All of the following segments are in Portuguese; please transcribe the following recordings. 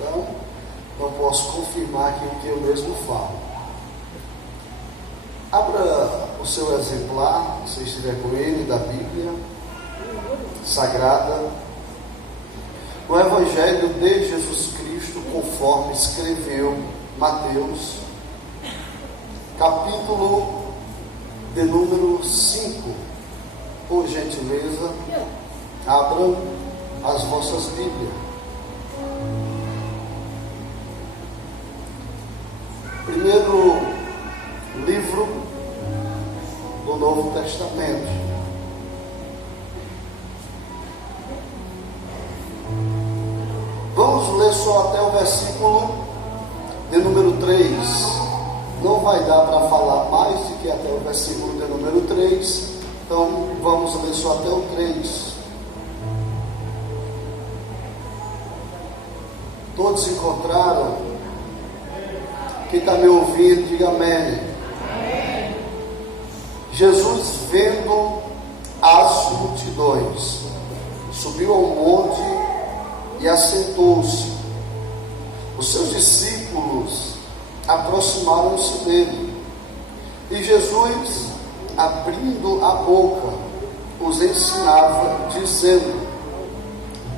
Então, não posso confirmar aquilo que eu mesmo falo. Abra o seu exemplar, se estiver com ele, da Bíblia Sagrada, no Evangelho de Jesus Cristo, conforme escreveu Mateus, capítulo de número 5. Por gentileza, abram as vossas Bíblias. Primeiro livro do Novo Testamento. Vamos ler só até o versículo de número 3. Não vai dar para falar mais do que até o versículo de número 3. Então vamos ler só até o 3. Todos encontraram? Quem está me ouvindo, diga amém. Jesus, vendo as multidões, subiu ao monte e assentou-se. Os seus discípulos aproximaram-se dele, e Jesus, abrindo a boca, os ensinava, dizendo: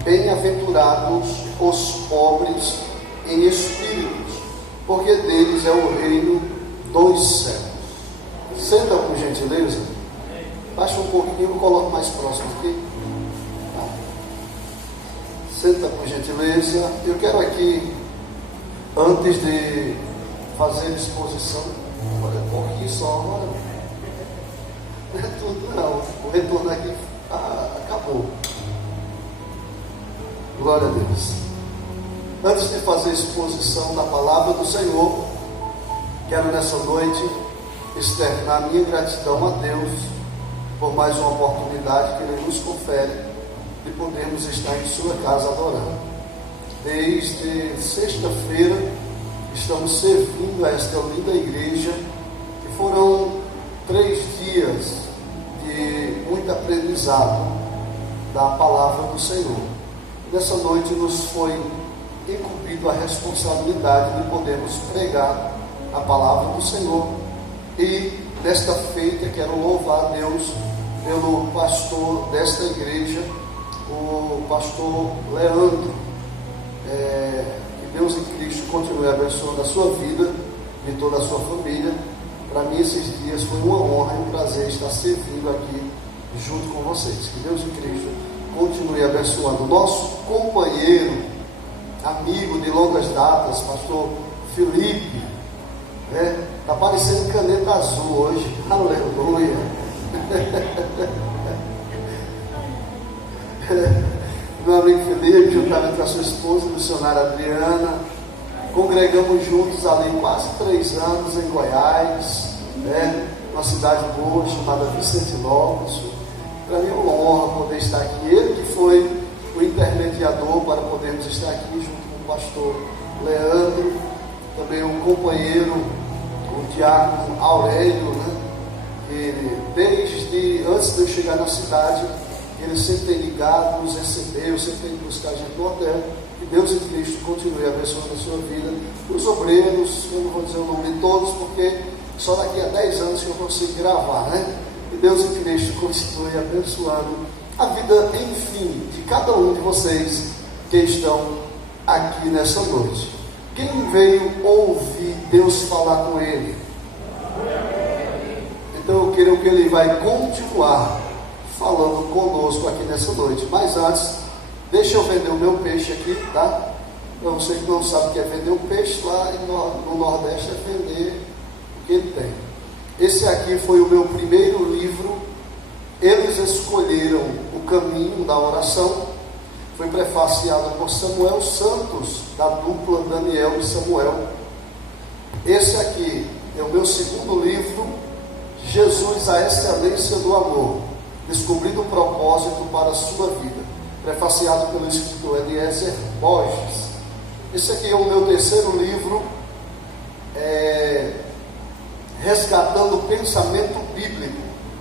bem-aventurados os pobres em espíritos, porque deles é o reino dos céus. Senta, por gentileza. Baixa um pouquinho, coloca mais próximo aqui. Senta, por gentileza. Eu quero aqui, antes de fazer a exposição, olha, um pouquinho só, olha. Não é tudo não, o retorno aqui acabou. Glória a Deus. Antes de fazer a exposição da palavra do Senhor, quero nessa noite externar minha gratidão a Deus por mais uma oportunidade que Ele nos confere de podermos estar em sua casa adorando. Desde sexta-feira estamos servindo a esta linda igreja, e foram 3 dias de muito aprendizado da palavra do Senhor. Nessa noite nos foi incumbido a responsabilidade de podermos pregar a palavra do Senhor. E nesta feita quero louvar a Deus pelo pastor desta igreja, o pastor Leandro. Que Deus em Cristo continue abençoando a sua vida e toda a sua família. Para mim esses dias foi uma honra e um prazer estar servindo aqui junto com vocês. Que Deus em Cristo continue abençoando o nosso companheiro, amigo de longas datas, pastor Felipe. Está parecendo caneta azul hoje. Aleluia. Meu amigo Felipe, juntamente com a sua esposa, a missionária Adriana, congregamos juntos ali quase 3 anos em Goiás, uma cidade boa chamada Vicentinópolis. Para mim é uma honra poder estar aqui. Ele que foi o intermediador para podermos estar aqui junto com o pastor Leandro, também um companheiro, o diácono Aurélio, ele, desde antes de eu chegar na cidade, ele sempre tem ligado, nos recebeu, sempre tem buscar a gente no hotel. Que Deus em Cristo continue abençoando a sua vida. Os obreiros, eu não vou dizer o nome de todos, porque só daqui a 10 anos que eu consigo gravar, Que Deus em Cristo continue abençoando a vida, enfim, de cada um de vocês que estão aqui nessa noite. Quem veio ouvir Deus falar com ele? Então eu creio que ele vai continuar falando conosco aqui nessa noite. Mas antes, deixa eu vender o meu peixe aqui, tá? Para você que não sabe o que é vender um peixe, lá no Nordeste é vender o que ele tem. Esse aqui foi o meu primeiro livro. Eles escolheram o caminho da oração. Foi prefaciado por Samuel Santos, da dupla Daniel e Samuel. Esse aqui é o meu segundo livro, Jesus, a Excelência do Amor, descobrindo o propósito para a sua vida, prefaciado pelo escritor Eliezer Borges. Esse aqui é o meu terceiro livro, Resgatando o Pensamento Bíblico.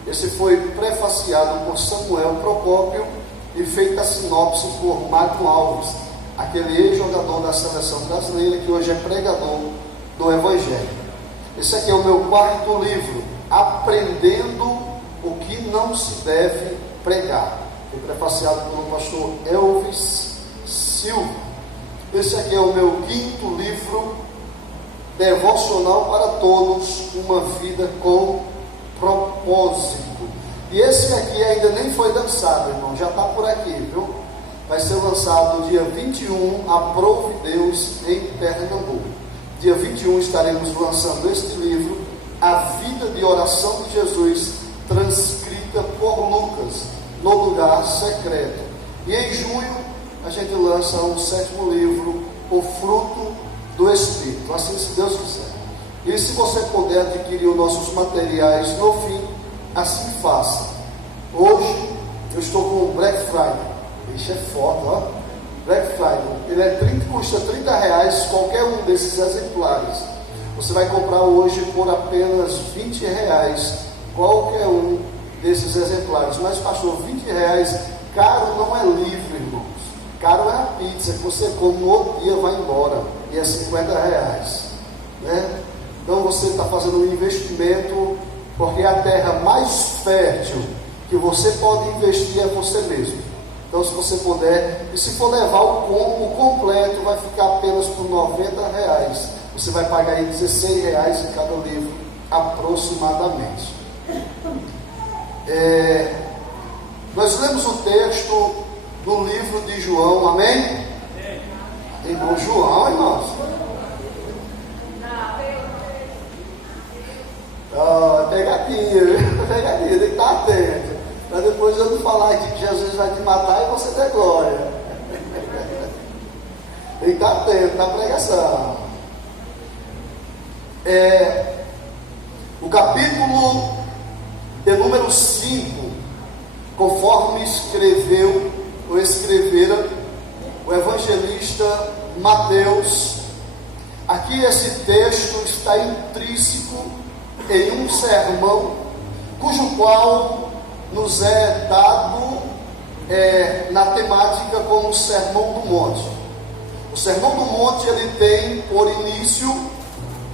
Esse foi prefaciado por Samuel Procópio e feita a sinopse por Magno Alves. aquele ex-jogador da seleção brasileira que hoje é pregador do Evangelho. Esse aqui é o meu quarto livro, Aprendendo o que não se deve pregar. Foi prefaciado pelo pastor Elvis Silva. Esse aqui é o meu quinto livro, Devocional para Todos, uma vida com propósito. E esse aqui ainda nem foi lançado, irmão, já está por aqui, viu? Vai ser lançado dia 21, Aprove Deus, em Pernambuco. Dia 21 estaremos lançando este livro, A Vida de Oração de Jesus, transcrita por Lucas, no lugar secreto. E em junho a gente lança um sétimo livro, O Fruto do Espírito, assim se Deus quiser. E se você puder adquirir os nossos materiais no fim, assim faça. Hoje eu estou com o Black Friday. Isso é foto, ó. Black Friday. Custa R$30 qualquer um desses exemplares. Você vai comprar hoje por apenas R$20 qualquer um desses exemplares. Mas pastor, R$20, caro não é livro, irmãos. Caro é a pizza que você come no outro dia, vai embora, e é R$50, né? Então você está fazendo um investimento, porque a terra mais fértil que você pode investir é você mesmo. Então, se você puder, e se for levar o combo completo, vai ficar apenas por R$90. Você vai pagar aí R$16 em cada livro, aproximadamente. Nós lemos o texto do livro de João, amém? Irmão João, irmãos. Pegadinha, tem que estar atento, para depois eu não falar aqui que Jesus vai te matar e você ter glória. Tem que estar atento na pregação. O capítulo de número 5, conforme escrevera o evangelista Mateus. Aqui esse texto está intrínseco em um sermão, cujo qual nos é dado na temática como o Sermão do Monte. O Sermão do Monte ele tem por início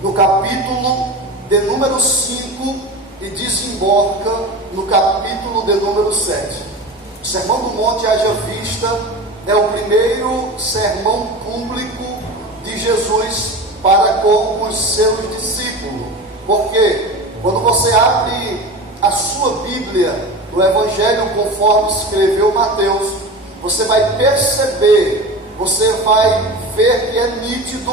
no capítulo de número 5 e desemboca no capítulo de número 7. O Sermão do Monte, haja vista, é o primeiro sermão público de Jesus para com os seus discípulos. Porque quando você abre a sua Bíblia, no Evangelho conforme escreveu Mateus, você vai perceber, você vai ver que é nítido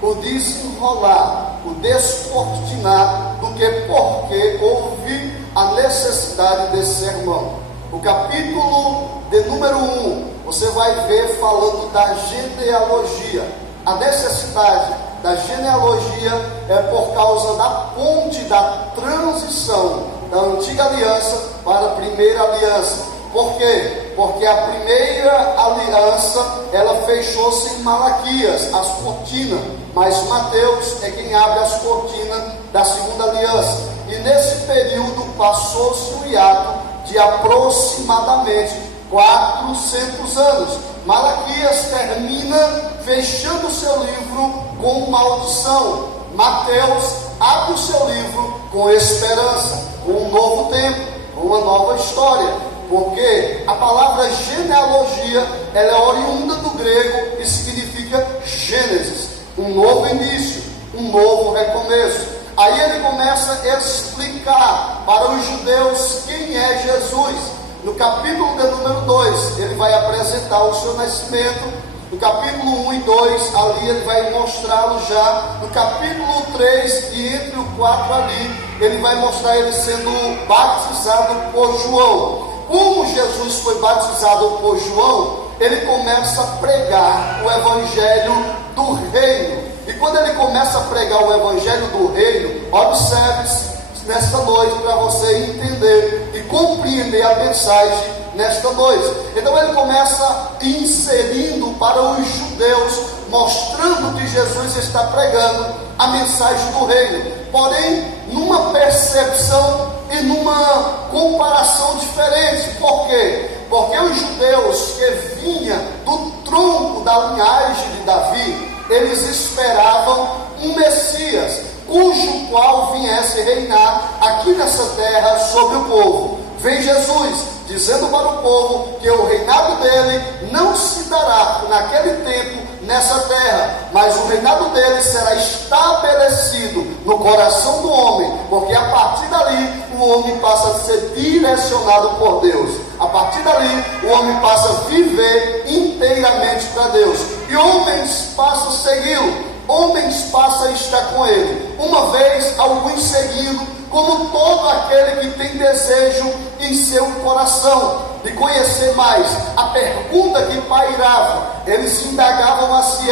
o desenrolar, o descortinar do que porque houve a necessidade desse sermão. O capítulo de número 1, você vai ver falando da genealogia. A necessidade da genealogia é por causa da ponte da transição da antiga aliança para a primeira aliança. Por quê? Porque a primeira aliança ela fechou-se em Malaquias, as cortinas, mas Mateus é quem abre as cortinas da segunda aliança. E nesse período passou-se um hiato de aproximadamente 400 anos. Malaquias termina fechando o seu livro com maldição. Mateus abre o seu livro com esperança, com um novo tempo, com uma nova história. Porque a palavra genealogia ela é oriunda do grego e significa Gênesis, um novo início, um novo recomeço. Aí ele começa a explicar para os judeus quem é Jesus. No capítulo de número 2, ele vai apresentar o seu nascimento. No capítulo 1 e 2, ali ele vai mostrá-lo já. No capítulo 3 e entre o 4 ali, ele vai mostrar ele sendo batizado por João. Como Jesus foi batizado por João, ele começa a pregar o evangelho do reino. E quando ele começa a pregar o evangelho do reino, observe-se nesta noite para você entender e compreender a mensagem nesta noite. Então ele começa inserindo para os judeus, mostrando que Jesus está pregando a mensagem do reino, porém numa percepção e numa comparação diferente. Por quê? Porque os judeus que vinham do tronco da linhagem de Davi, eles esperavam um Messias, cujo qual viesse reinar aqui nessa terra sobre o povo. Vem Jesus dizendo para o povo que o reinado dele não se dará naquele tempo nessa terra, mas o reinado dele será estabelecido no coração do homem, porque a partir dali o homem passa a ser direcionado por Deus. A partir dali o homem passa a viver inteiramente para Deus, e homens passam a segui-lo, homens passam a estar com ele. Uma vez alguns seguindo, como todo aquele que tem desejo em seu coração de conhecer mais. A pergunta que pairava, eles indagavam assim: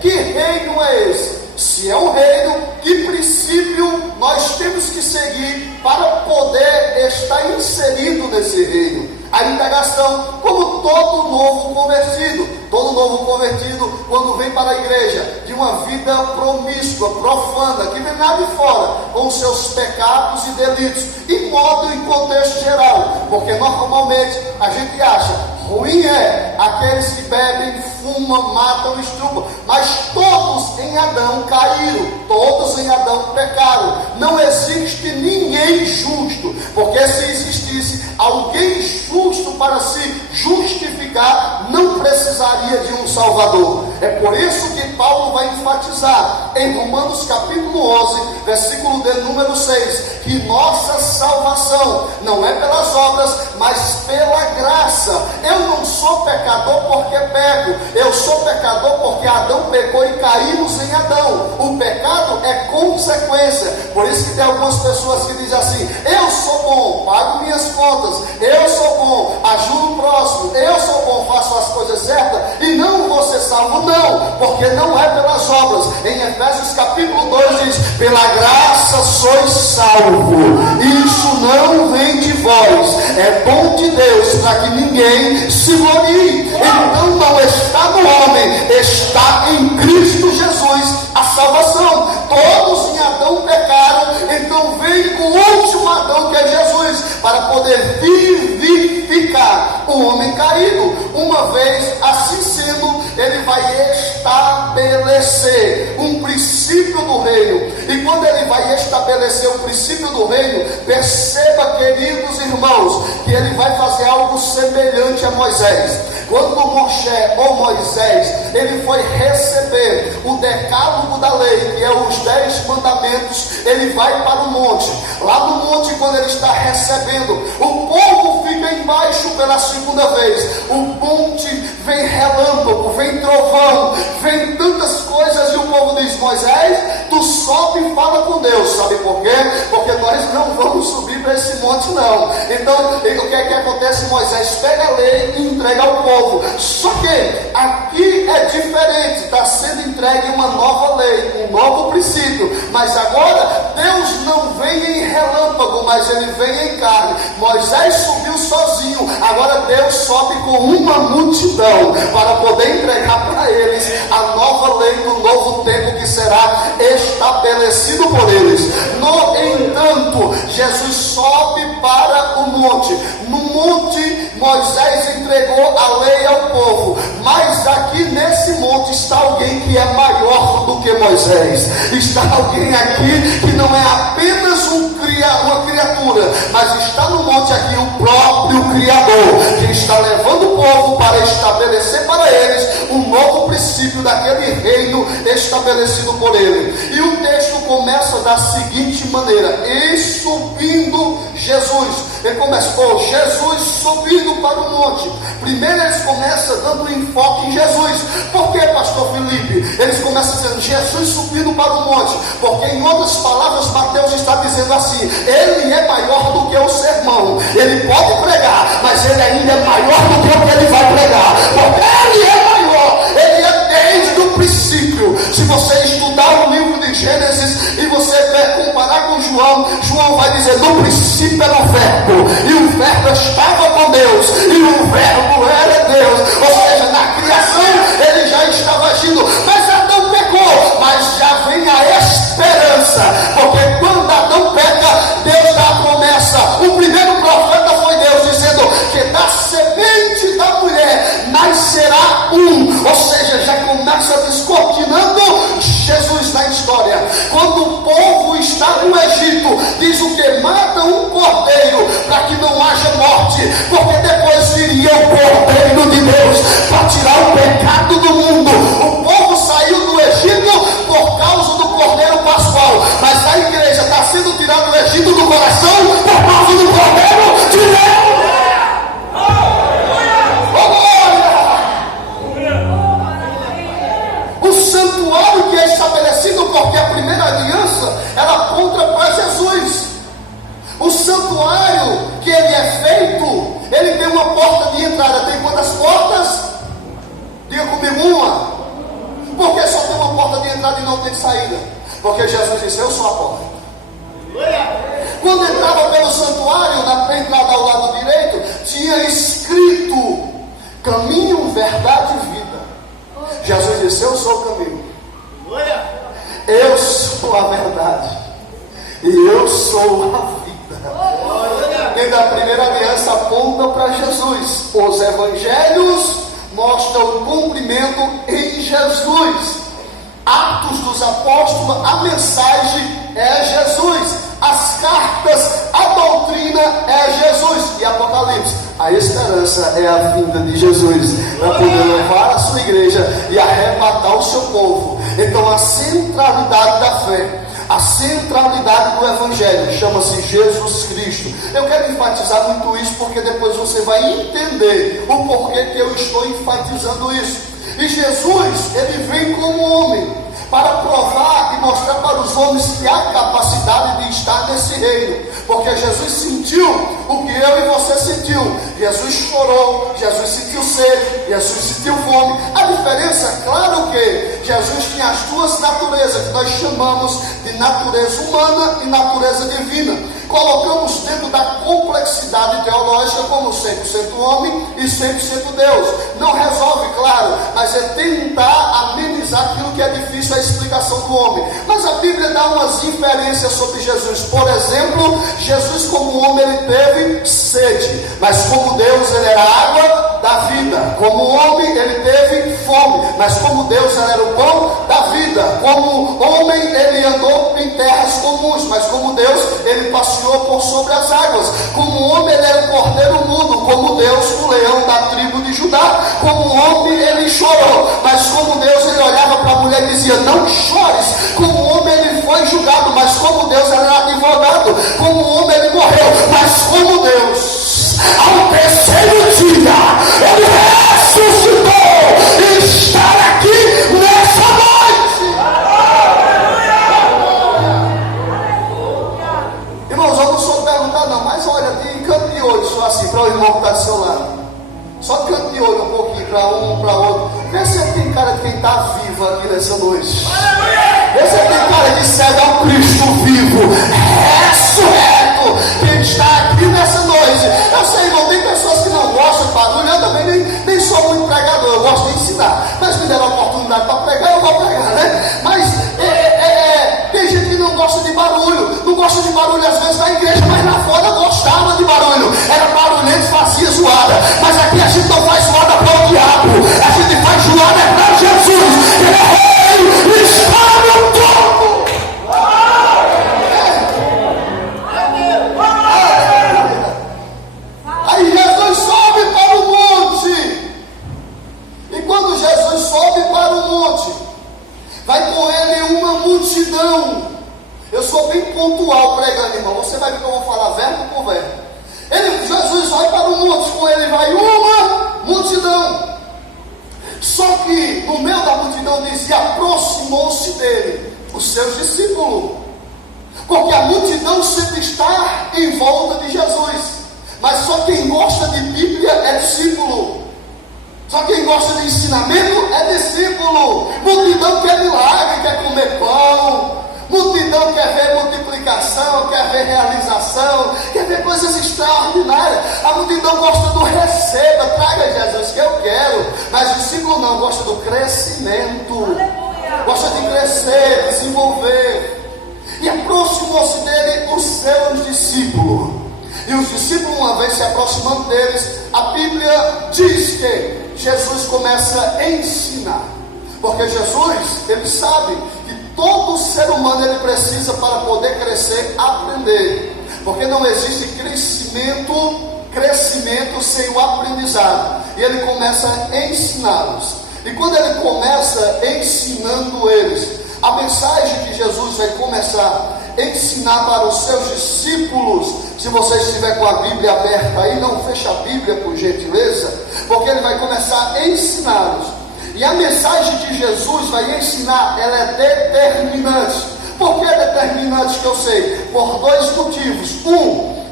que reino é esse? Se é um reino, que princípio nós temos que seguir para poder estar inserido nesse reino? A indagação, como todo novo convertido, quando vem para a igreja, de uma vida promíscua, profana, que vem lá de fora, com seus pecados e delitos, em modo, em contexto geral, porque normalmente a gente acha, ruim é aqueles que bebem, fumam, matam, estrupam, mas todos em Adão caíram, todos em Adão pecaram. Não existe ninguém justo, porque se existisse alguém justo para se justificar, não precisaria de um Salvador. É por isso que Paulo vai enfatizar em Romanos capítulo 11, versículo de número 6, que nossa salvação não é pelas obras, mas pela graça. Eu não sou pecador porque peco, eu sou pecador porque Adão pecou e caímos em Adão. O pecado é consequência. Por isso que tem algumas pessoas que dizem assim: eu sou bom, pago minhas contas, eu sou bom, ajudo o próximo, eu sou bom, faço as coisas certas e não vou ser salvo. Não, porque não é pelas obras. Em Efésios capítulo 2 diz: pela graça sois salvo, isso não vem de vós, é dom de Deus, para que ninguém se glorie. Então não está no homem, está em Cristo Jesus a salvação. Todos em Adão pecaram, então vem o último Adão, que é Jesus, para poder vivificar o homem caído. Uma vez assim sendo, ele vai estabelecer um princípio do reino. E quando ele vai estabelecer o princípio do reino, perceba, queridos irmãos, que ele vai fazer algo semelhante a Moisés. Quando Moisés, ele foi receber o decálogo da lei, que é os 10 mandamentos, ele vai para o monte. Lá no monte, quando ele está recebendo, o povo fica embaixo pela segunda vez. O monte vem relâmpago, vem trovão, vem tantas coisas, e o povo diz: Moisés, tu sobe e fala com Deus. Sabe por quê? Porque nós não vamos subir para esse monte não. Então, o que é que acontece? Moisés pega a lei e entrega ao povo. Só que aqui é diferente, está sendo entregue uma nova lei, um novo princípio. Mas agora Deus não vem em relâmpago, mas ele vem em carne. Moisés subiu sozinho, agora Deus sobe com uma multidão para poder entregar para eles a nova lei do novo tempo que será estabelecido por eles. No entanto, Jesus sobe para o monte. No monte, Moisés entregou a lei ao povo, mas aqui nesse monte está alguém que é maior do que Moisés. Está alguém aqui que não é apenas uma criatura, mas está no monte aqui o próprio Criador, que está levando o povo para estabelecer para eles um novo princípio daquele reino estabelecido por ele. E o texto começa da seguinte maneira: e subindo Jesus, ele começa, Jesus subindo para o monte. Primeiro eles começam dando enfoque em Jesus. Por que, pastor Felipe? Eles começam dizendo Jesus subindo para o monte, porque em outras palavras Mateus está dizendo assim: ele é maior do que o sermão. Ele pode pregar, mas ele ainda é maior do que o que ele vai pregar, porque ele é maior, ele é desde o princípio. Se você estudar o livro de Gênesis e você comparar com João vai dizer: no princípio era o verbo, e o verbo estava com Deus, e o verbo era Deus. Ou seja, na criação ele já estava agindo, mas Adão pecou, mas já vem a esperança, porque quando Adão peca, Deus dá a promessa. O primeiro profeta foi Deus dizendo que da semente da mulher nascerá um, quando o povo está no Egito, diz o que? Mata um cordeiro para que não haja morte, porque depois viria o cordeiro de Deus para tirar o pecado do mundo. O povo saiu do Egito por causa do cordeiro pascual, mas a igreja está sendo tirada do Egito do coração por causa do cordeiro de Deus. O santuário que é estabelecido, porque a primeira aliança ela aponta para Jesus. O santuário que ele é feito, ele tem uma porta de entrada. Tem quantas portas? Diga comigo, uma. Por que só tem uma porta de entrada e não tem saída? Porque Jesus disse: eu sou a porta. Quando entrava pelo santuário, na entrada ao lado direito, tinha escrito: caminho, verdade e vida. Jesus disse: eu sou o caminho, eu sou a verdade e eu sou a vida. E da primeira aliança aponta para Jesus. Os evangelhos mostram o cumprimento em Jesus. Atos dos Apóstolos, a mensagem é Jesus. As cartas, a doutrina é Jesus. E Apocalipse, a esperança é a vinda de Jesus para poder levar a sua igreja e arrebatar o seu povo. Então a centralidade da fé, a centralidade do Evangelho chama-se Jesus Cristo. Eu quero enfatizar muito isso, porque depois você vai entender o porquê que eu estou enfatizando isso. E Jesus, ele vem como homem para provar e mostrar para os homens que há capacidade de estar nesse reino, porque Jesus sentiu o que eu e você sentiu. Jesus chorou, Jesus sentiu sede, Jesus sentiu fome. A diferença é claro que Jesus tinha as duas naturezas, que nós chamamos de natureza humana e natureza divina. Colocamos dentro da complexidade teológica como 100% homem e 100% Deus. Não resolve, claro, mas é tentar amenizar aquilo que é difícil, a explicação do homem. Mas a Bíblia dá umas inferências sobre Jesus. Por exemplo, Jesus como homem ele teve sede, mas como Deus ele era a água da vida. Como homem ele teve fome, mas como Deus ele era o pão da vida. Como homem ele andou em terras comuns, mas como Deus ele passeou por sobre as águas. Como homem ele era o cordeiro mudo, como Deus o leão da tribo de Judá. Como homem ele chorou, mas como Deus ele olhava para a mulher e dizia: não chores. Como homem ele foi julgado, mas como Deus era advogado. Como homem ele morreu, mas como Deus ao terceiro dia ele ressuscitou e está aqui nessa noite. Irmãos, eu não sou perguntar não, mas olha, de canto de olho só assim para o irmão que está do seu lado. Só canto de olho um pouquinho para um, para outro. Vê se tem cara de quem está vivo aqui nessa noite. Vê se tem cara de cego ao Cristo vivo, ressurreto, que está aqui nessa noite. Eu sei, irmão, tem pessoas que não gostam de barulho. Eu também nem sou muito pregador, eu gosto de ensinar. Mas me deram a oportunidade para pregar, eu vou pregar, né? Mas tem gente que não gosta de barulho. Não gosta de barulho às vezes na igreja, mas lá fora gostava de barulho. Era barulhento, fazia zoada. Mas aqui a gente não faz zoada para o diabo, a gente faz zoada para Jesus. Ele é rei, está no trono. Aí Jesus sobe para o monte. E quando Jesus sobe para o monte, vai com ele uma multidão. Eu sou bem pontual pregando, irmão. Você vai ver que eu vou falar verbo por verbo. Jesus vai para o monte, com ele vai uma multidão. Só que no meio da multidão dizia: aproximou-se dele os seus discípulos. Porque a multidão sempre está em volta de Jesus. Mas só quem gosta de Bíblia é discípulo. Só quem gosta de ensinamento é discípulo. Multidão quer milagre, quer comer pão. Multidão quer ver multiplicação, quer ver realização, quer ver coisas extraordinárias. A multidão gosta do receba, traga Jesus que eu quero. Mas o discípulo não, gosta do crescimento. Gosta de crescer, desenvolver. E aproximou-se dele os seus discípulos. E os discípulos, uma vez se aproximando deles, a Bíblia diz que Jesus começa a ensinar. Porque Jesus, ele sabe que todo ser humano ele precisa para poder crescer, aprender. Porque não existe crescimento sem o aprendizado. E ele começa a ensiná-los. E quando ele começa ensinando eles, a mensagem que Jesus vai começar a ensinar para os seus discípulos, se você estiver com a Bíblia aberta aí, não fecha a Bíblia por gentileza, porque ele vai começar a ensiná-los. E a mensagem que Jesus vai ensinar, ela é determinante. Por que é determinante que eu sei? Por dois motivos.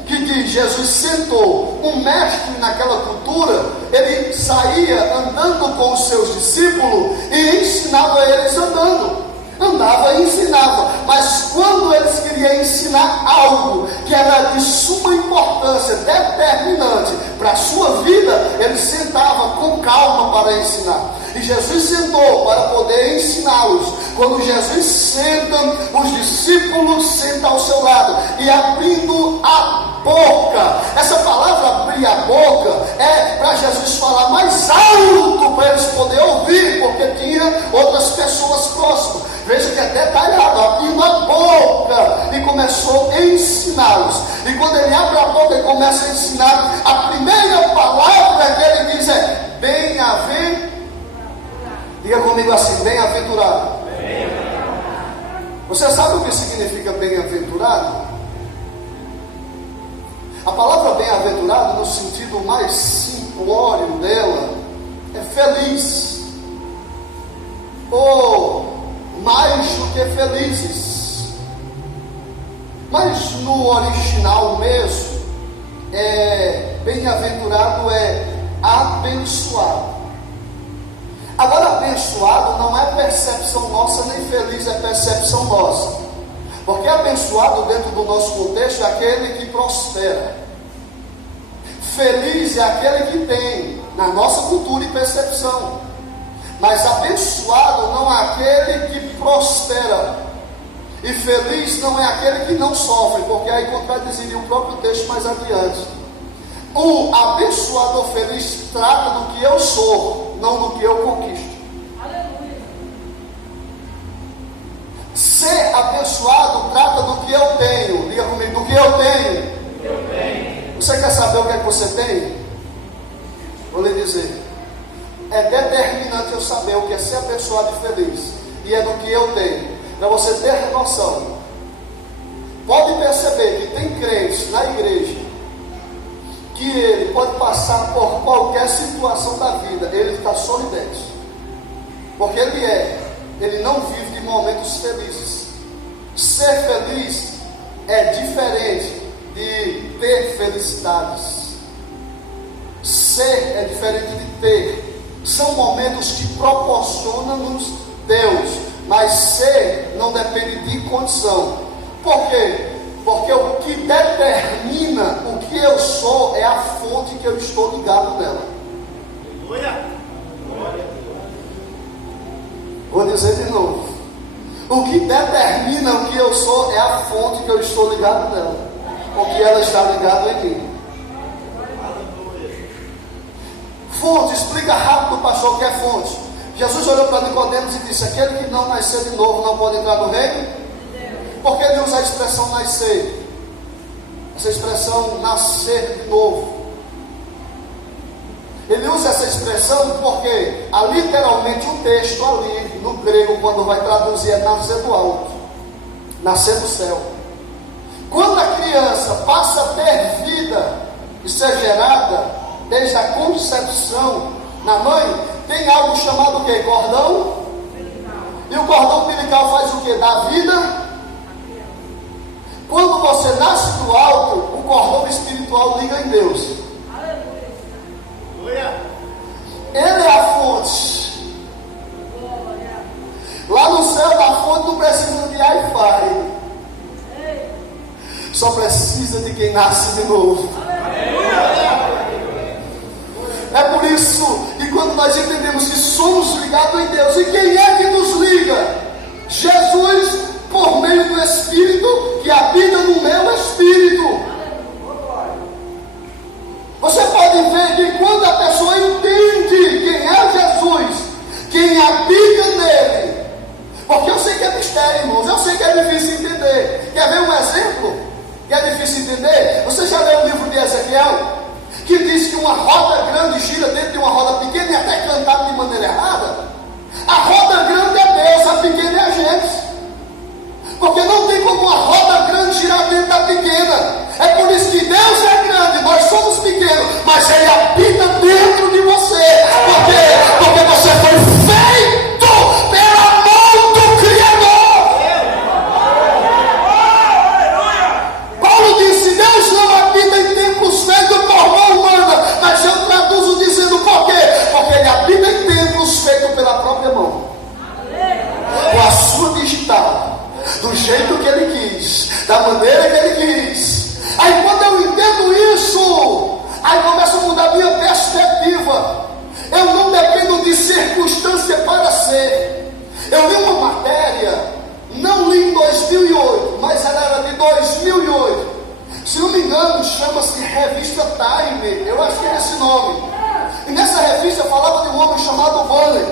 Que diz, Jesus sentou, um mestre naquela cultura, ele saía andando com os seus discípulos e ensinava eles andando. Andava e ensinava, mas quando eles queriam ensinar algo que era de suma importância, determinante para a sua vida, ele sentava com calma para ensinar. E Jesus sentou para poder ensiná-los. Quando Jesus senta, os discípulos sentam ao seu lado e abrindo a boca. Essa palavra abrir a boca é para Jesus falar mais alto para eles poderem ouvir, porque tinha outras pessoas próximas. Veja que é detalhado, abrindo a boca e começou a ensiná-los. E quando ele abre a boca e começa a ensinar, a primeira palavra que ele diz é bem-aventurado. Diga comigo assim, bem-aventurado. Você sabe o que significa bem-aventurado? A palavra bem-aventurado, no sentido mais simplório dela, é feliz, ou mais do que felizes. Mas no original mesmo, bem-aventurado é abençoado. Agora, abençoado não é percepção nossa, nem feliz é percepção nossa. Porque abençoado dentro do nosso contexto é aquele que prospera. Feliz é aquele que tem, na nossa cultura e percepção. Mas abençoado não é aquele que prospera. E feliz não é aquele que não sofre, porque aí contradiziria o próprio texto mais adiante. O abençoado ou feliz trata do que eu sou, não do que eu conquisto. Aleluia. Ser abençoado trata do que eu tenho. Diga comigo, do que eu tenho. Você quer saber o que é que você tem? Vou lhe dizer. É determinante eu saber o que é ser abençoado e feliz. E é do que eu tenho. Para você ter noção. Pode perceber que tem crentes na igreja que ele pode passar por qualquer situação da vida, ele está sorridente. Porque ele não vive de momentos felizes. Ser feliz é diferente de ter felicidades. Ser é diferente de ter. São momentos que proporcionam-nos Deus, mas ser não depende de condição. Por quê? Porque o que determina o que eu sou é a fonte que eu estou ligado nela. Vou dizer de novo. O que determina o que eu sou é a fonte que eu estou ligado nela. Porque ela está ligada em mim. Fonte, explica rápido, pastor, o que é fonte. Jesus olhou para Nicodemos e disse: aquele que não nascer de novo não pode entrar no reino. Porque ele usa a expressão nascer. Essa expressão nascer de novo. Ele usa essa expressão porque literalmente o texto ali no grego, quando vai traduzir, é nascer do alto, nascer do céu. Quando a criança passa a ter vida e ser gerada, desde a concepção na mãe, tem algo chamado o quê? Cordão? E o cordão umbilical faz o quê? Dá vida. Quando você nasce do alto, o cordão espiritual liga em Deus. Ele é a fonte. Lá no céu da fonte não precisa de Wi-Fi. Só precisa de quem nasce de novo. É por isso que quando nós entendemos que somos ligados em Deus, e quem é que nos liga? Jesus, por meio do Espírito que habita no meu espírito. Você pode ver que quando a pessoa entende quem é Jesus, quem habita nele, porque eu sei que é mistério. irmãos, eu sei que é difícil entender. Quer ver um exemplo que é difícil entender? Você já leu o livro de Ezequiel? Que diz que uma roda grande gira dentro de uma roda pequena e até cantado de maneira errada. A roda grande é Deus, a pequena é a gente. Porque não tem como uma roda grande girar dentro da pequena. É por isso que Deus é grande, nós somos pequenos, mas Ele habita dentro de você. Por quê? Porque você foi feito pela mão do Criador. Paulo disse: Deus não habita em templos feitos por mão humana. Mas eu traduzo dizendo por quê? Porque Ele habita em templos feitos pela própria mão, com a sua digital, do jeito que Ele quis, da maneira que Ele quis. Aí quando eu entendo isso, aí começa a mudar a minha perspectiva. Eu não dependo de circunstância para ser. Eu li uma matéria, não li em 2008, mas ela era de 2008. Se não me engano, chama-se Revista Time, eu acho que é esse nome. E nessa revista falava de um homem chamado Bunny.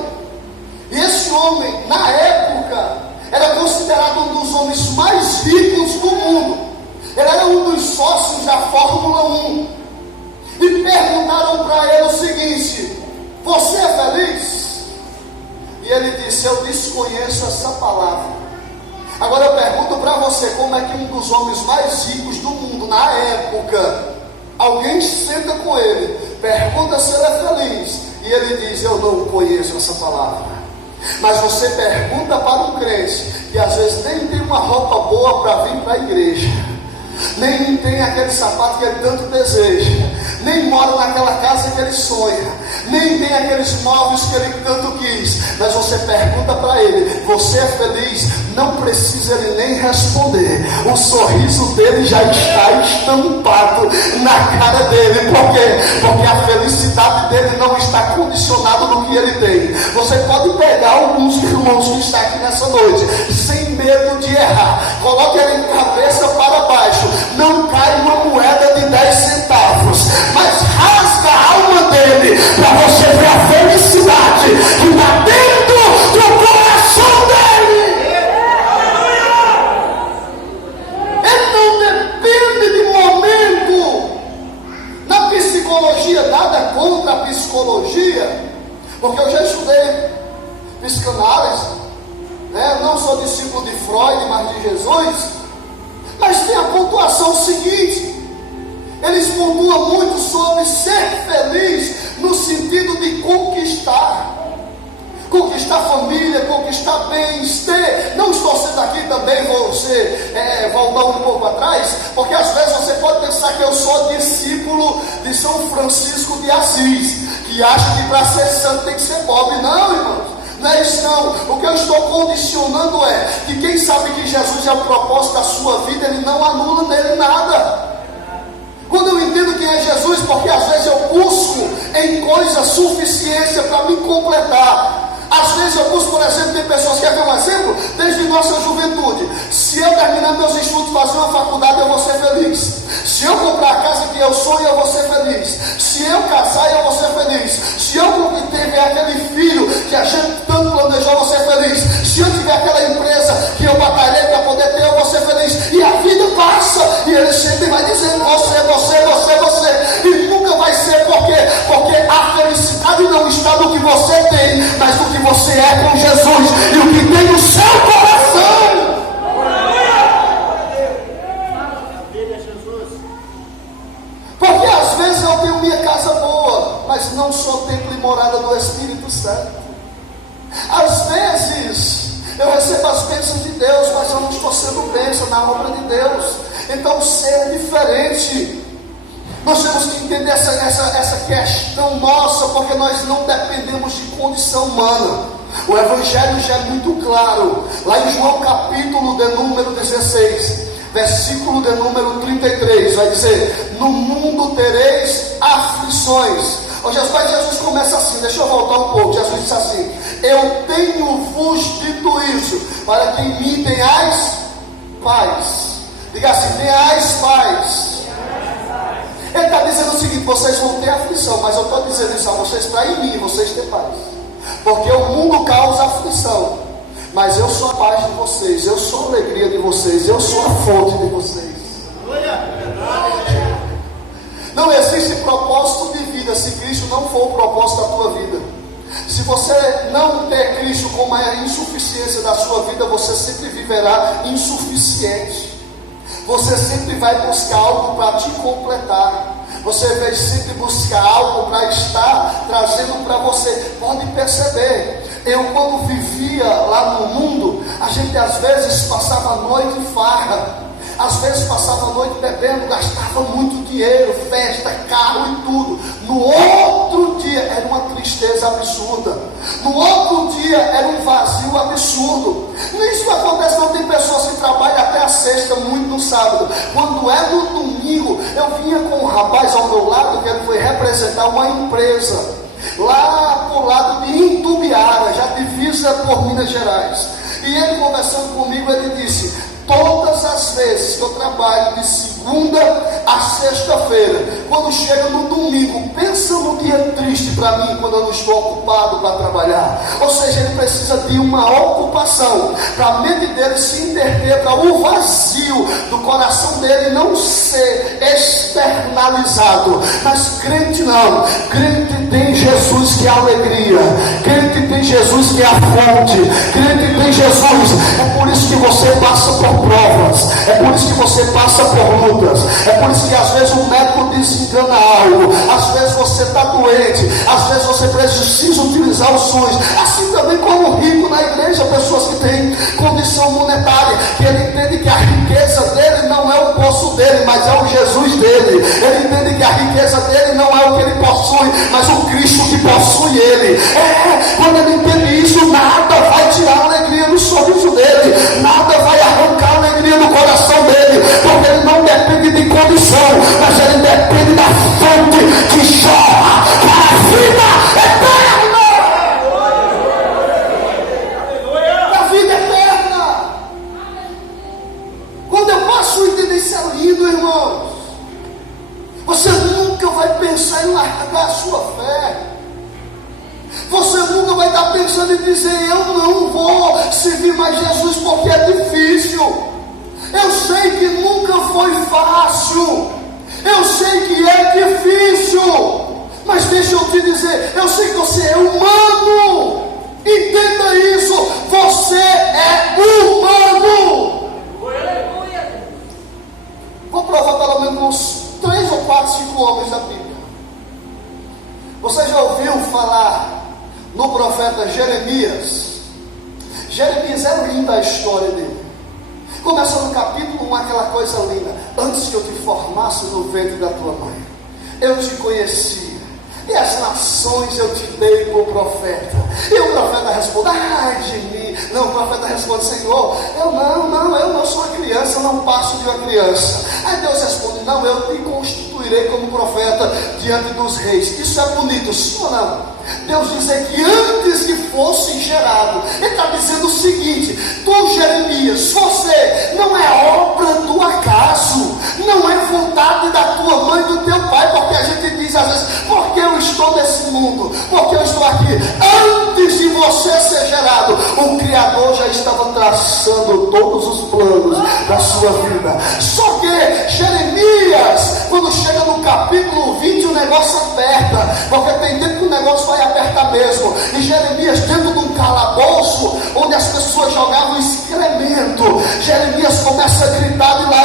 E esse homem, na época, era considerado um dos homens mais ricos do mundo. Ele era um dos sócios da Fórmula 1. E perguntaram para ele o seguinte: você é feliz? E ele disse: eu desconheço essa palavra. Agora eu pergunto para você, como é que um dos homens mais ricos do mundo, na época, alguém senta com ele, pergunta se ele é feliz, e ele diz: eu não conheço essa palavra. Mas você pergunta para um crente, que às vezes nem tem uma roupa boa para vir para a igreja, nem tem aquele sapato que ele tanto deseja, nem mora naquela casa que ele sonha, nem tem aqueles móveis que ele tanto quis, mas você pergunta para ele: você é feliz? Não precisa ele nem responder, o sorriso dele já está estampado na cara dele. Por quê? Porque a felicidade dele não está condicionada no que ele tem. Você pode pegar alguns irmãos que estão aqui nessa noite, sem medo de errar, coloque ele de cabeça para baixo, não cai uma moeda de 10 centavos, mas rasga a alma dele, para você ver a felicidade que está dentro do coração dele. Ele não depende de momento. Na psicologia, nada contra a psicologia, porque eu já estudei psicanálise, né? Eu não sou discípulo de Freud, mas de Jesus. Mas tem a pontuação seguinte: eles pontuam muito sobre ser feliz no sentido de conquistar família, conquistar bens, ter. Não estou sendo aqui também, voltar um pouco atrás, porque às vezes você pode pensar que eu sou discípulo de São Francisco de Assis, que acha que para ser santo tem que ser pobre. Não, irmãos, não é isso não. O que eu estou condicionando é que quem sabe que Jesus é o propósito da sua vida, ele não anula nele nada. Quando eu entendo quem é Jesus, porque às vezes eu busco em coisa suficiência para me completar. Às vezes eu busco, por exemplo, tem pessoas que querem um exemplo, desde nossa juventude: se eu terminar meus estudos, fazer uma faculdade, eu vou ser feliz. Se eu comprar a casa que eu sonho, eu vou ser feliz. Se eu casar, eu vou ser feliz. Se eu tiver aquele filho que a gente tanto planejou, eu vou ser feliz. Se eu tiver aquela empresa que eu batalhei para poder ter, eu vou ser feliz. E a vida passa, e ele sempre vai dizendo: você. E nunca vai ser. Por quê? Porque a felicidade não está no que você tem, mas no que você é com Jesus e o que tem no seu coração. Porque às vezes eu tenho minha casa boa, mas não sou templo e morada do Espírito Santo. Às vezes eu recebo as bênçãos de Deus, mas eu não estou sendo bênção na obra de Deus. Então ser é diferente. Nós temos que entender essa questão nossa, porque nós não dependemos de condição humana. O Evangelho já é muito claro. Lá em João capítulo de número 16, versículo de número 33, vai dizer: no mundo tereis aflições. Mas Jesus começa assim, deixa eu voltar um pouco. Jesus diz assim: eu tenho-vos dito isso, para que em mim tenhais paz. Diga assim: tenhais paz. Ele está dizendo o seguinte: vocês vão ter aflição, mas eu estou dizendo isso a vocês para em mim vocês ter paz. Porque o mundo causa aflição. mas eu sou a paz de vocês, eu sou a alegria de vocês, eu sou a fonte de vocês. Não existe propósito de vida se Cristo não for o propósito da tua vida. Se você não ter Cristo como a insuficiência da sua vida, você sempre viverá insuficiente. Você sempre vai buscar algo para te completar. Você vai sempre buscar algo para estar trazendo para você. Pode perceber, eu quando vivia lá no mundo, a gente às vezes passava a noite em farra. Às vezes passava a noite bebendo, gastava muito dinheiro, festa, carro e tudo. No outro dia era uma tristeza absurda. No outro dia era um vazio absurdo. Isso acontece, não tem pessoas que trabalham até a sexta, muito no sábado. Quando é no domingo, eu vinha com um rapaz ao meu lado, que ele foi representar uma empresa lá pro lado de Itumbiara, já divisa por Minas Gerais. E ele conversando comigo, ele disse: todas as vezes que eu trabalho de segunda a sexta-feira, quando chega no domingo, pensa no dia triste para mim, quando eu não estou ocupado para trabalhar. Ou seja, ele precisa de uma ocupação, para a mente dele se interter, para o vazio do coração dele não ser externalizado. Mas crente não, crente tem Jesus que é a alegria, crente tem Jesus que é a fonte, crente tem Jesus. É por isso que você passa por provas, é por isso que você passa por lutas, é por isso que às vezes o médico desengana algo, às vezes você está doente, às vezes você precisa utilizar os SUS. Assim também como o rico na igreja, pessoas que têm condição monetária, que ele entende que a riqueza dele não é o poço dele, mas é o Jesus dele. Ele entende que a riqueza dele não é o que ele possui, mas o Cristo que possui ele. Quando ele entende isso, nada vai tirar a alegria do sorriso dele, nada vai arrancar a alegria do coração dele, porque ele não depende de condição, mas ele depende da fonte que jorra para a vida eterna. Da vida eterna. Quando eu passo a entender isso é lindo, irmãos. Você nunca vai pensar em largar a sua fé. Você nunca vai estar pensando em dizer: eu não vou servir mais Jesus porque é difícil. Eu sei que nunca foi fácil. Eu sei que é difícil. Mas deixa eu te dizer, eu sei que você é humano. Entenda isso. Você é humano. Vou provar pelo menos uns 3 ou 4, 5 homens da Bíblia. Você já ouviu falar no profeta Jeremias? Jeremias é linda a história dele. Começa no capítulo 1, aquela coisa linda: antes que eu te formasse no ventre da tua mãe, eu te conhecia, e as nações eu te dei por profeta. E o profeta responde: ai de mim. Não, o profeta responde: Senhor, eu não sou uma criança, eu não passo de uma criança. Aí Deus responde: não, eu te constituirei como profeta diante dos reis. Isso é bonito, sim ou não? Deus dizer que antes que fosse gerado, ele está dizendo o seguinte: tu, Jeremias, você não é obra do acaso, não é vontade da tua mãe e do teu pai, porque a gente diz às vezes: porque eu estou nesse mundo, porque eu estou aqui. Antes de você ser gerado, o Criador já estava traçando todos os planos da sua vida. Só que Jeremias, quando chega no capítulo 20, o negócio aperta, porque tem tempo que o negócio vai apertar mesmo. E Jeremias, dentro de um calabouço onde as pessoas jogavam excremento, Jeremias começa a gritar de lá,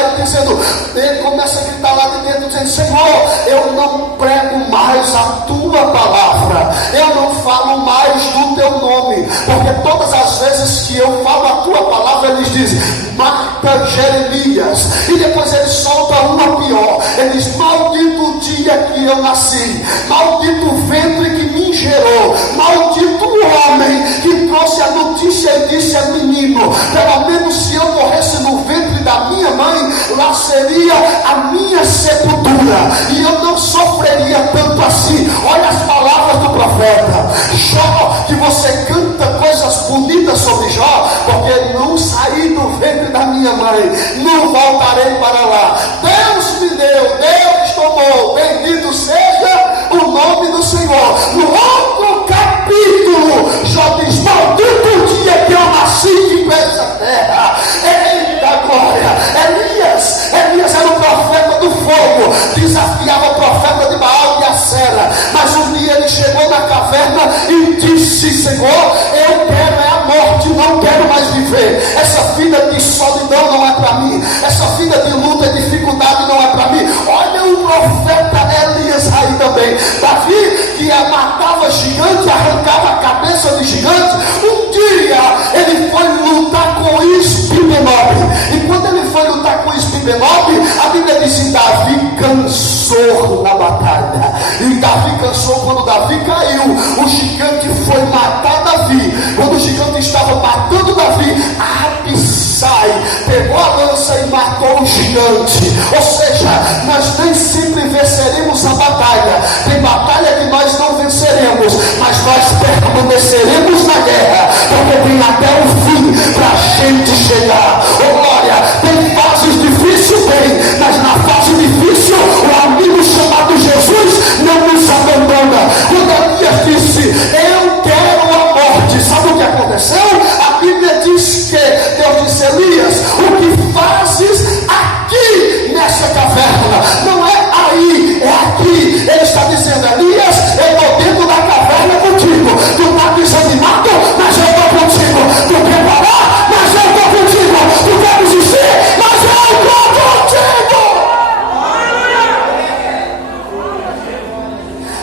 ele começa a gritar lá de dentro, dizendo: Senhor, eu não prego mais a tua palavra, eu não falo mais do teu nome, porque todas as vezes que eu falo a tua palavra, eles dizem: mata Jeremias. E depois ele solta uma pior, ele diz: maldito o dia que eu nasci, maldito o ventre que me gerou, maldito o homem que trouxe a notícia e disse: é menino. Pelo menos se eu morresse no ventre da minha mãe, lá seria a minha sepultura, e eu não sofreria tanto assim. Olha as palavras do profeta Jó, que você canta coisas bonitas sobre Jó, porque não saí do ventre da minha mãe, não voltarei para lá. Deus me deu, Deus tomou, bendito seja o nome do Senhor. No outro capítulo, Jó diz: maldito o dia dia que eu nasci de pé essa terra. Eita glória! Elias era o profeta do fogo, desafiava o profeta de Baal e Acera. Mas um dia ele chegou na caverna e disse: Senhor, eu quero a morte, não quero mais viver. Essa vida de solidão não é para mim, essa vida de luta e dificuldade não é para mim. Olha o profeta Elias aí também. Davi, que matava gigante, arrancava a cabeça de gigante, um dia ele foi lutar com Isbi-Benob. E quando ele foi lutar com Isbi-Benob, a Bíblia diz que Davi cansou na batalha. E Davi cansou quando Davi caiu. O gigante foi matar Davi. Quando o gigante estava matando Davi, Abissai pegou a lança e matou o gigante. Ou seja, nós nem sempre venceremos a batalha. Tem batalha que nós não venceremos, mas nós permaneceremos na guerra, porque tem até o fim para a gente chegar. Oh glória, tem fases difíceis, tem, mas na fase difícil o amigo chamado Jesus não nos abandona. Quando Elias disse: eu quero a morte, sabe o que aconteceu? A Bíblia diz que Deus disse: Elias, o que fazes aqui nessa caverna? Não é aí, é aqui. Ele está dizendo: Elias, eu estou dentro da caverna contigo. Tu está desanimado, mas eu estou contigo. Tu quer parar, mas eu estou contigo. Tu quer desistir, mas eu estou contigo.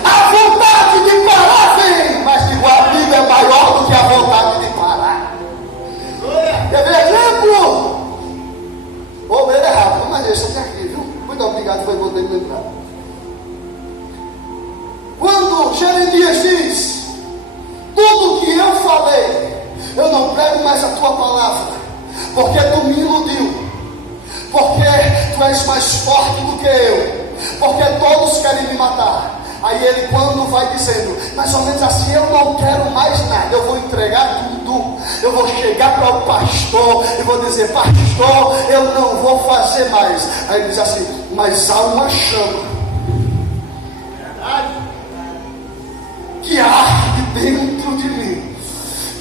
A vontade de parar vem, mas digo, a Bíblia é maior do que a vontade de parar. Quer ver exemplo? Vou ler errado, mas deixa até aqui, viu? Muito obrigado, foi bom ter me lembrado. Quando Jeremias diz: tudo que eu falei, eu não prego mais a tua palavra, porque tu me iludiu, porque tu és mais forte do que eu, porque todos querem me matar. Aí ele, quando vai dizendo mais ou menos assim: eu não quero mais nada, eu vou entregar tudo, eu vou chegar para o pastor e vou dizer: pastor, eu não vou fazer mais. Aí ele diz assim: mas há uma chama que arde dentro de mim,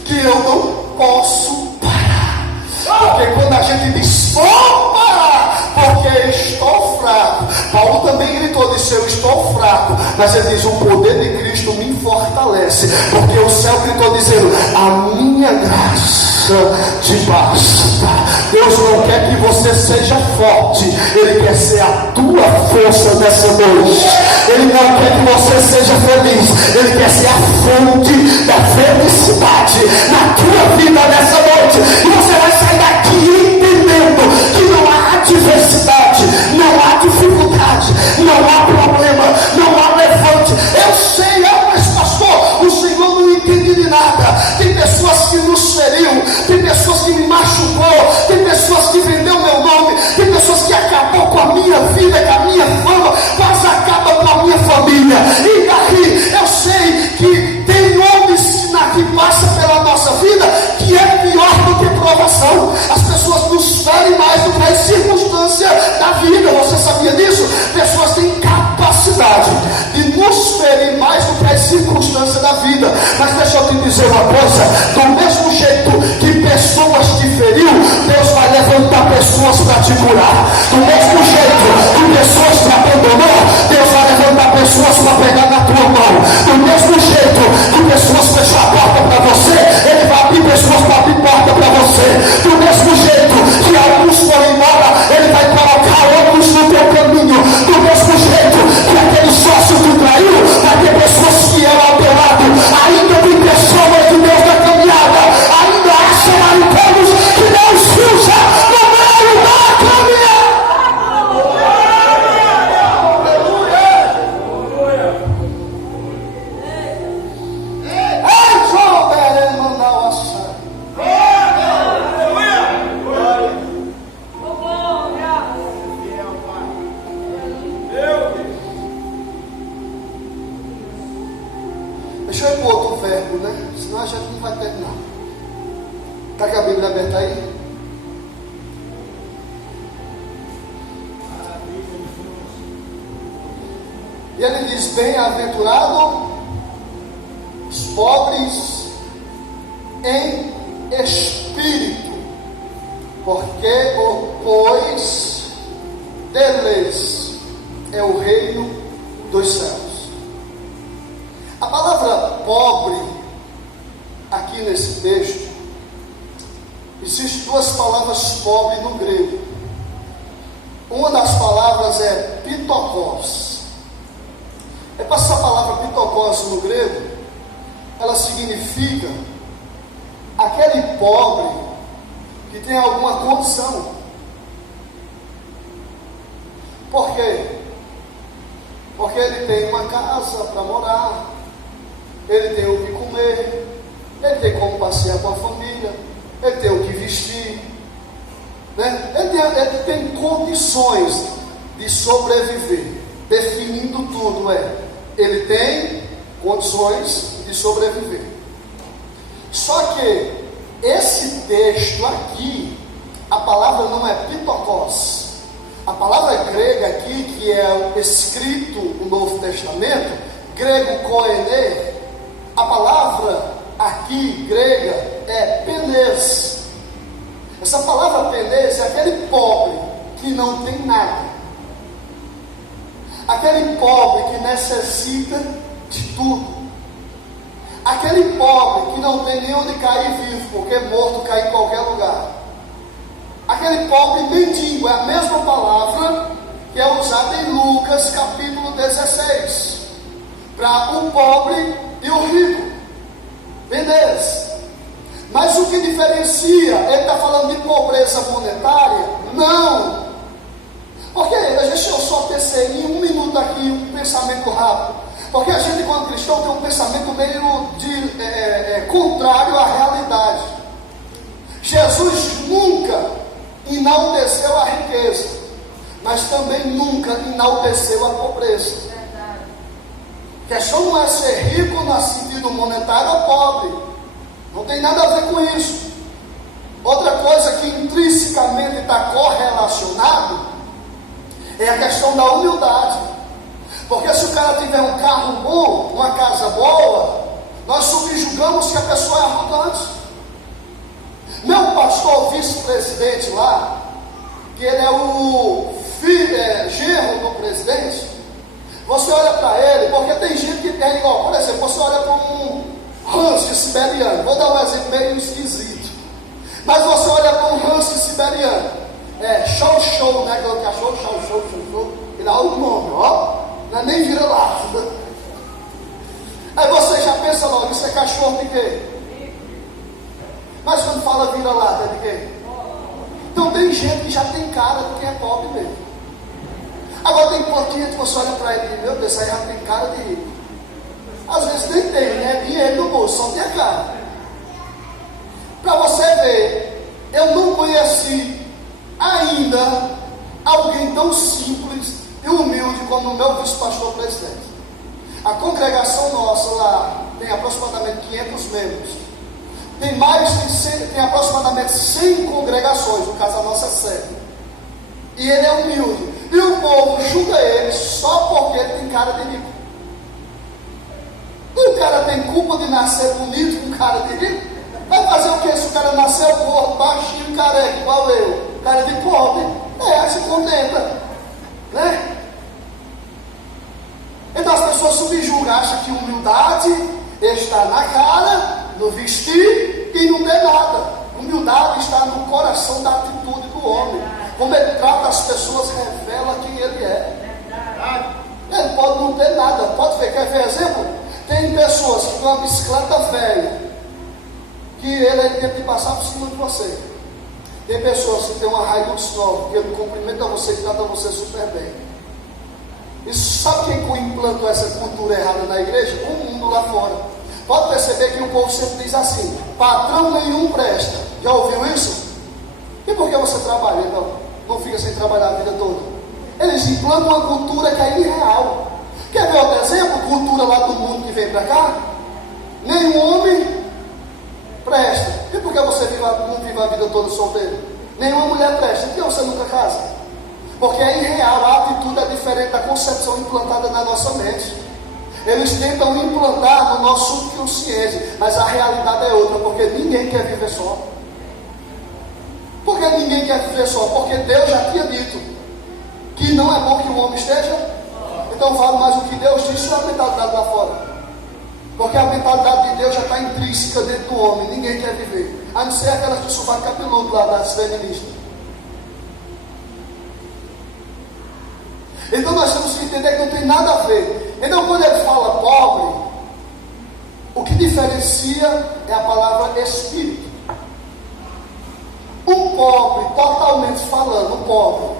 que eu não posso parar. Porque quando a gente diz: vou parar, porque estou fraco. Paulo também gritou, disse: eu estou fraco, mas ele diz: o poder de Cristo me fortalece. Porque o céu gritou dizendo: a minha graça te basta. Deus não quer que você seja forte, Ele quer ser a tua força nessa noite. Ele não quer que você seja feliz, Ele quer ser a fonte da felicidade na tua vida nessa noite. E você vai sair daqui entendendo que não há adversidade, não há dificuldade, não há problema, não há levante. Eu sei, mas pastor, o Senhor não entende de nada. Tem pessoas que nos feriu, tem pessoas que me machucou, tem pessoas que vendeu meu nome, tem pessoas que acabou com a minha vida, com a minha fama, mas acaba com a minha família. E daí eu sei que tem homens que passam pela nossa vida que é pior do que provação. As pessoas nos ferem mais do que a circunstância da vida. Você sabia disso? Pessoas têm capacidade de nos ferir mais do que a circunstância da vida. Mas deixa eu te dizer uma coisa: do mesmo jeito que pessoas te feriu, Deus vai levantar pessoas para te curar. Do mesmo jeito que pessoas te abandonou, Deus vai levantar pessoas para pegar na tua mão. Do mesmo jeito que pessoas fechou a porta para você, Ele vai abrir pessoas para abrir porta para você. Do mesmo jeito que alguns foram embora, Ele vai colocar outros no teu caminho. Do mesmo jeito que aquele sócio te traiu, vai ter pessoas que eram ao teu lado. Ainda tem pessoas de Deus na caminhada, ainda há samaritanos que Deus usa no meio da caminhada. Deixa eu ir para outro verbo, né? Senão a gente não vai terminar. Está com a Bíblia aberta aí? E ele diz: bem-aventurado os pobres em espírito, pois deles é o reino dos céus. A palavra pobre, aqui nesse texto, existem duas palavras pobre no grego. Uma das palavras é pitokos. Essa palavra pitokos no grego, ela significa aquele pobre que tem alguma condição. Por quê? Porque ele tem uma casa para morar, ele tem o que comer, ele tem como passear com a família, ele tem o que vestir, né? Ele tem condições de sobreviver. Definindo tudo, ele tem condições de sobreviver. Só que esse texto aqui, a palavra não é pitokos. A palavra grega aqui, que é escrito no Novo Testamento, grego koine, a palavra aqui grega é penes. Essa palavra penes é aquele pobre que não tem nada, aquele pobre que necessita de tudo, aquele pobre que não tem nem onde cair vivo, porque morto cai em qualquer lugar. Aquele pobre mendigo é a mesma palavra que é usada em Lucas capítulo 16 para o pobre e o rico. Beleza? Mas o que diferencia? Ele está falando de pobreza monetária? Não. Porque deixa eu só tecer em um minuto aqui um pensamento rápido. Porque a gente, quando cristão, tem um pensamento meio contrário à realidade. Jesus nunca enalteceu a riqueza, mas também nunca enalteceu a pobreza. A questão não é ser rico no sentido monetário ou pobre, não tem nada a ver com isso. Outra coisa que intrinsecamente está correlacionado é a questão da humildade. Porque se o cara tiver um carro bom, uma casa boa, nós subjugamos que a pessoa é arrogante. Meu pastor vice-presidente lá, que ele é o genro do presidente, você olha para ele, porque tem gente que tem, por exemplo, você olha para um husky siberiano, vou dar um exemplo meio esquisito, mas você olha para um husky siberiano, show, né, aquele cachorro, show, ele dá o nome, não é nem vira-lata. Aí você já pensa logo, isso é cachorro de quê? Mas quando fala vira-lata, é de quê? Então tem gente que já tem cara de quem é pobre mesmo. Agora tem pouquinho que você olha para ele e diz, meu Deus, aí já tem cara de rico. Às vezes nem tem, né? Dinheiro no bolso, só tem a cara. Para você ver, eu não conheci ainda alguém tão simples e humilde como o meu vice-pastor presidente. A congregação nossa lá tem aproximadamente 500 membros. Tem aproximadamente 100 congregações, no caso a nossa sede. E ele é humilde. E o povo julga ele só porque ele tem cara de rico. E o cara tem culpa de nascer bonito com cara de rico? Vai fazer o que se o cara nasceu gordo, baixinho, careca, igual eu? Cara de pobre. Aí se contenta, né? Então as pessoas subjugam, acham que humildade está na cara, no vestir e não tem nada. Humildade está no coração da atitude do homem. Como ele trata as pessoas revela quem ele é. Ele pode não ter nada. Pode ver, quer ver exemplo? Tem pessoas que têm uma bicicleta velha, que ele tenta de passar por cima de você. Tem pessoas que têm uma Hilux nova, que ele cumprimenta você e trata você super bem. E sabe quem implantou essa cultura errada na igreja? O mundo lá fora. Pode perceber que o povo sempre diz assim: patrão nenhum presta. Já ouviu isso? E por que você trabalha então? Não fica sem trabalhar a vida toda. Eles implantam uma cultura que é irreal. Quer ver outro exemplo? Cultura lá do mundo que vem para cá? Nenhum homem presta. E por que você não vive a vida toda solteiro? Nenhuma mulher presta. Por que você nunca casa? Porque é irreal, a atitude é diferente da concepção implantada na nossa mente. Eles tentam implantar no nosso subconsciente, mas a realidade é outra, porque ninguém quer viver só. Por que ninguém quer viver só? Porque Deus já tinha dito que não é bom que o homem esteja. Então eu falo mais o que Deus disse, não é a mentalidade lá fora. Porque a mentalidade de Deus já está intrínseca dentro do homem, ninguém quer viver. A não ser aquelas que sovaco cabeludo lá das feministas. Então nós temos que entender que não tem nada a ver. Então quando ele fala pobre, o que diferencia é a palavra espírito. Um pobre, totalmente falando, um pobre,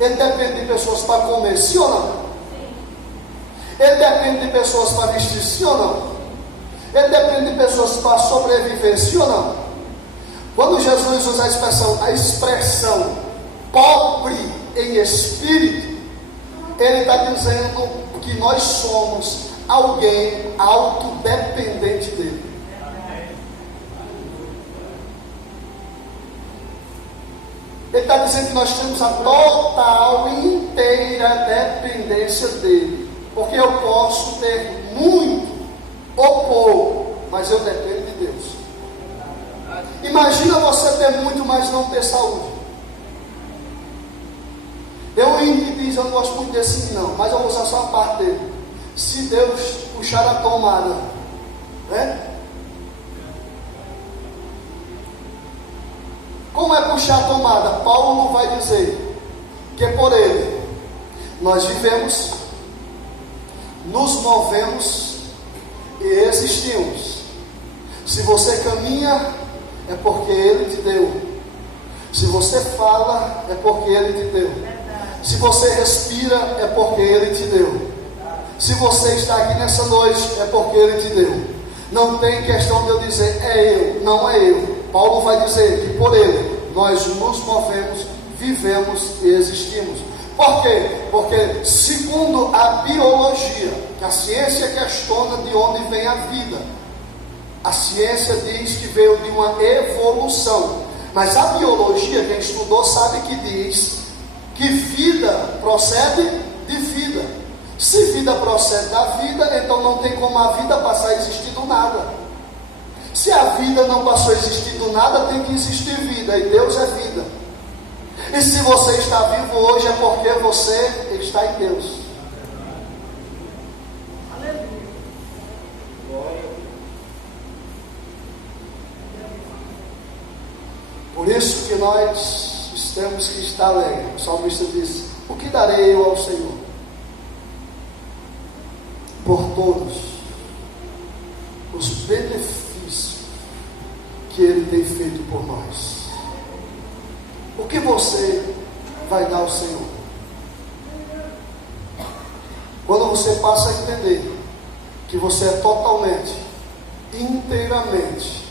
ele depende de pessoas para comer, sim ou não? Ele depende de pessoas para vestir, sim ou não? Ele depende de pessoas para sobreviver, sim ou não? Quando Jesus usa a expressão pobre em espírito, ele está dizendo que nós somos alguém autodependente dele. Ele está dizendo que nós temos a total e inteira dependência dele. Porque eu posso ter muito ou pouco, mas eu dependo de Deus. Imagina você ter muito, mas não ter saúde. Eu não gosto muito desse não, mas eu vou usar só a parte dele. Se Deus puxar a tomada, né? Como é puxar a tomada? Paulo vai dizer que por ele nós vivemos, nos movemos e existimos. Se você caminha, é porque ele te deu. Se você fala, é porque ele te deu. Se você respira, é porque ele te deu. Se você está aqui nessa noite, é porque ele te deu. Não tem questão de eu dizer é eu, não é eu. Paulo vai dizer que por ele nós nos movemos, vivemos e existimos. Por quê? Porque segundo a biologia, que a ciência questiona de onde vem a vida, a ciência diz que veio de uma evolução, mas a biologia, quem estudou sabe que diz que vida procede de vida. Se vida procede da vida, então não tem como a vida passar a existir do nada. Se a vida não passou a existir do nada, tem que existir vida, e Deus é vida. E se você está vivo hoje, é porque você está em Deus. Aleluia. Por isso que nós temos que estar alegres. O salmista diz: o que darei eu ao Senhor por todos os benefícios que Ele tem feito por nós? O que você vai dar ao Senhor? Quando você passa a entender que você é totalmente, inteiramente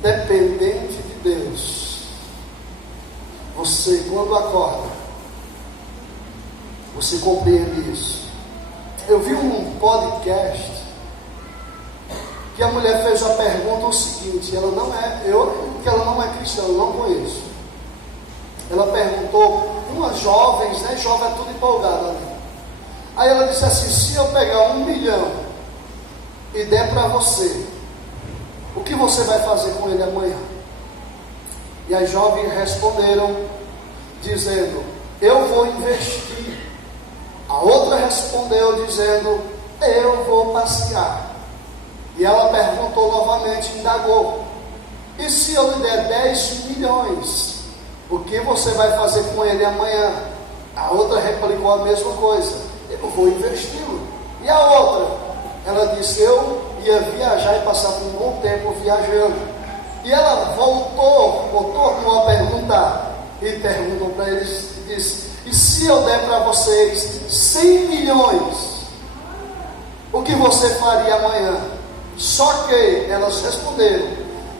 dependente de Deus, você, quando acorda, você compreende isso. Eu vi um podcast que a mulher fez a pergunta o seguinte, ela não é cristã, eu não conheço. Ela perguntou, umas jovens, né? Jovem é tudo empolgada ali. Aí ela disse assim: se eu pegar 1 milhão e der para você, o que você vai fazer com ele amanhã? E as jovens responderam dizendo: eu vou investir. A outra respondeu dizendo: eu vou passear. E ela perguntou novamente, indagou: e se eu lhe der 10 milhões, o que você vai fazer com ele amanhã? A outra replicou a mesma coisa: eu vou investi-lo. E a outra, ela disse: eu ia viajar e passar um bom tempo viajando. E ela tornou a perguntar, e perguntou para eles, e disse: e se eu der para vocês 100 milhões, o que você faria amanhã? Só que elas responderam.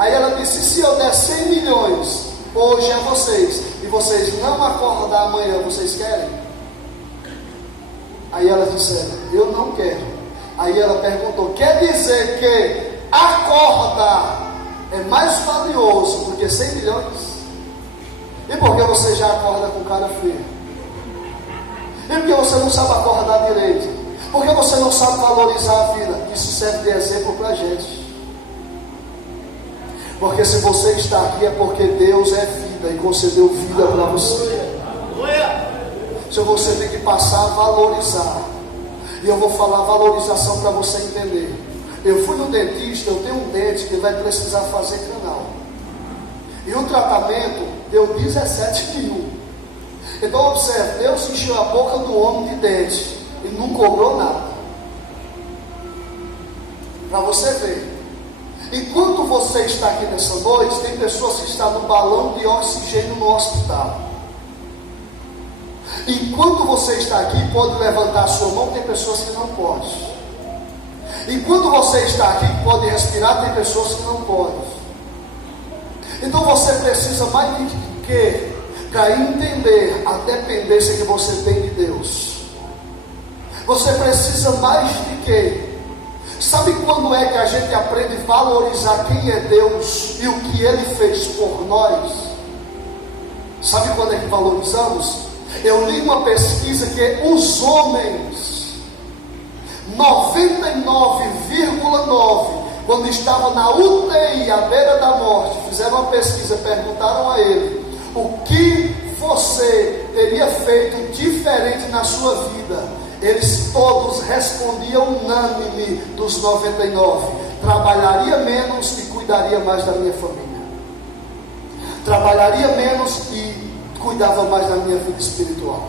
Aí ela disse: se eu der 100 milhões hoje a vocês, e vocês não acordar amanhã, vocês querem? Aí elas disseram: eu não quero. Aí ela perguntou: quer dizer que acordar é mais valioso do que 100 milhões? E por que você já acorda com cara feia? E por que você não sabe acordar direito? Porque você não sabe valorizar a vida. Isso serve de exemplo para a gente. Porque se você está aqui é porque Deus é vida e concedeu vida para você. Se você tem que passar a valorizar. E eu vou falar valorização para você entender. Eu fui no dentista, eu tenho um dente que vai precisar fazer canal. E o tratamento deu 17 mil. Então observe, Deus encheu a boca do homem de dente e não cobrou nada. Para você ver. Enquanto você está aqui nessa noite, tem pessoas que estão no balão de oxigênio no hospital. Enquanto você está aqui, pode levantar a sua mão, tem pessoas que não podem. Enquanto você está aqui, pode respirar, tem pessoas que não podem. Então você precisa mais de quê? Para entender a dependência que você tem de Deus. Você precisa mais de quê? Sabe quando é que a gente aprende a valorizar quem é Deus e o que Ele fez por nós? Sabe quando é que valorizamos? Eu li uma pesquisa que os homens, 99,9, quando estavam na UTI, à beira da morte, fizeram uma pesquisa, perguntaram a ele, o que você teria feito diferente na sua vida? Eles todos respondiam unânime dos 99, trabalharia menos e cuidaria mais da minha família. Trabalharia menos e cuidava mais da minha vida espiritual.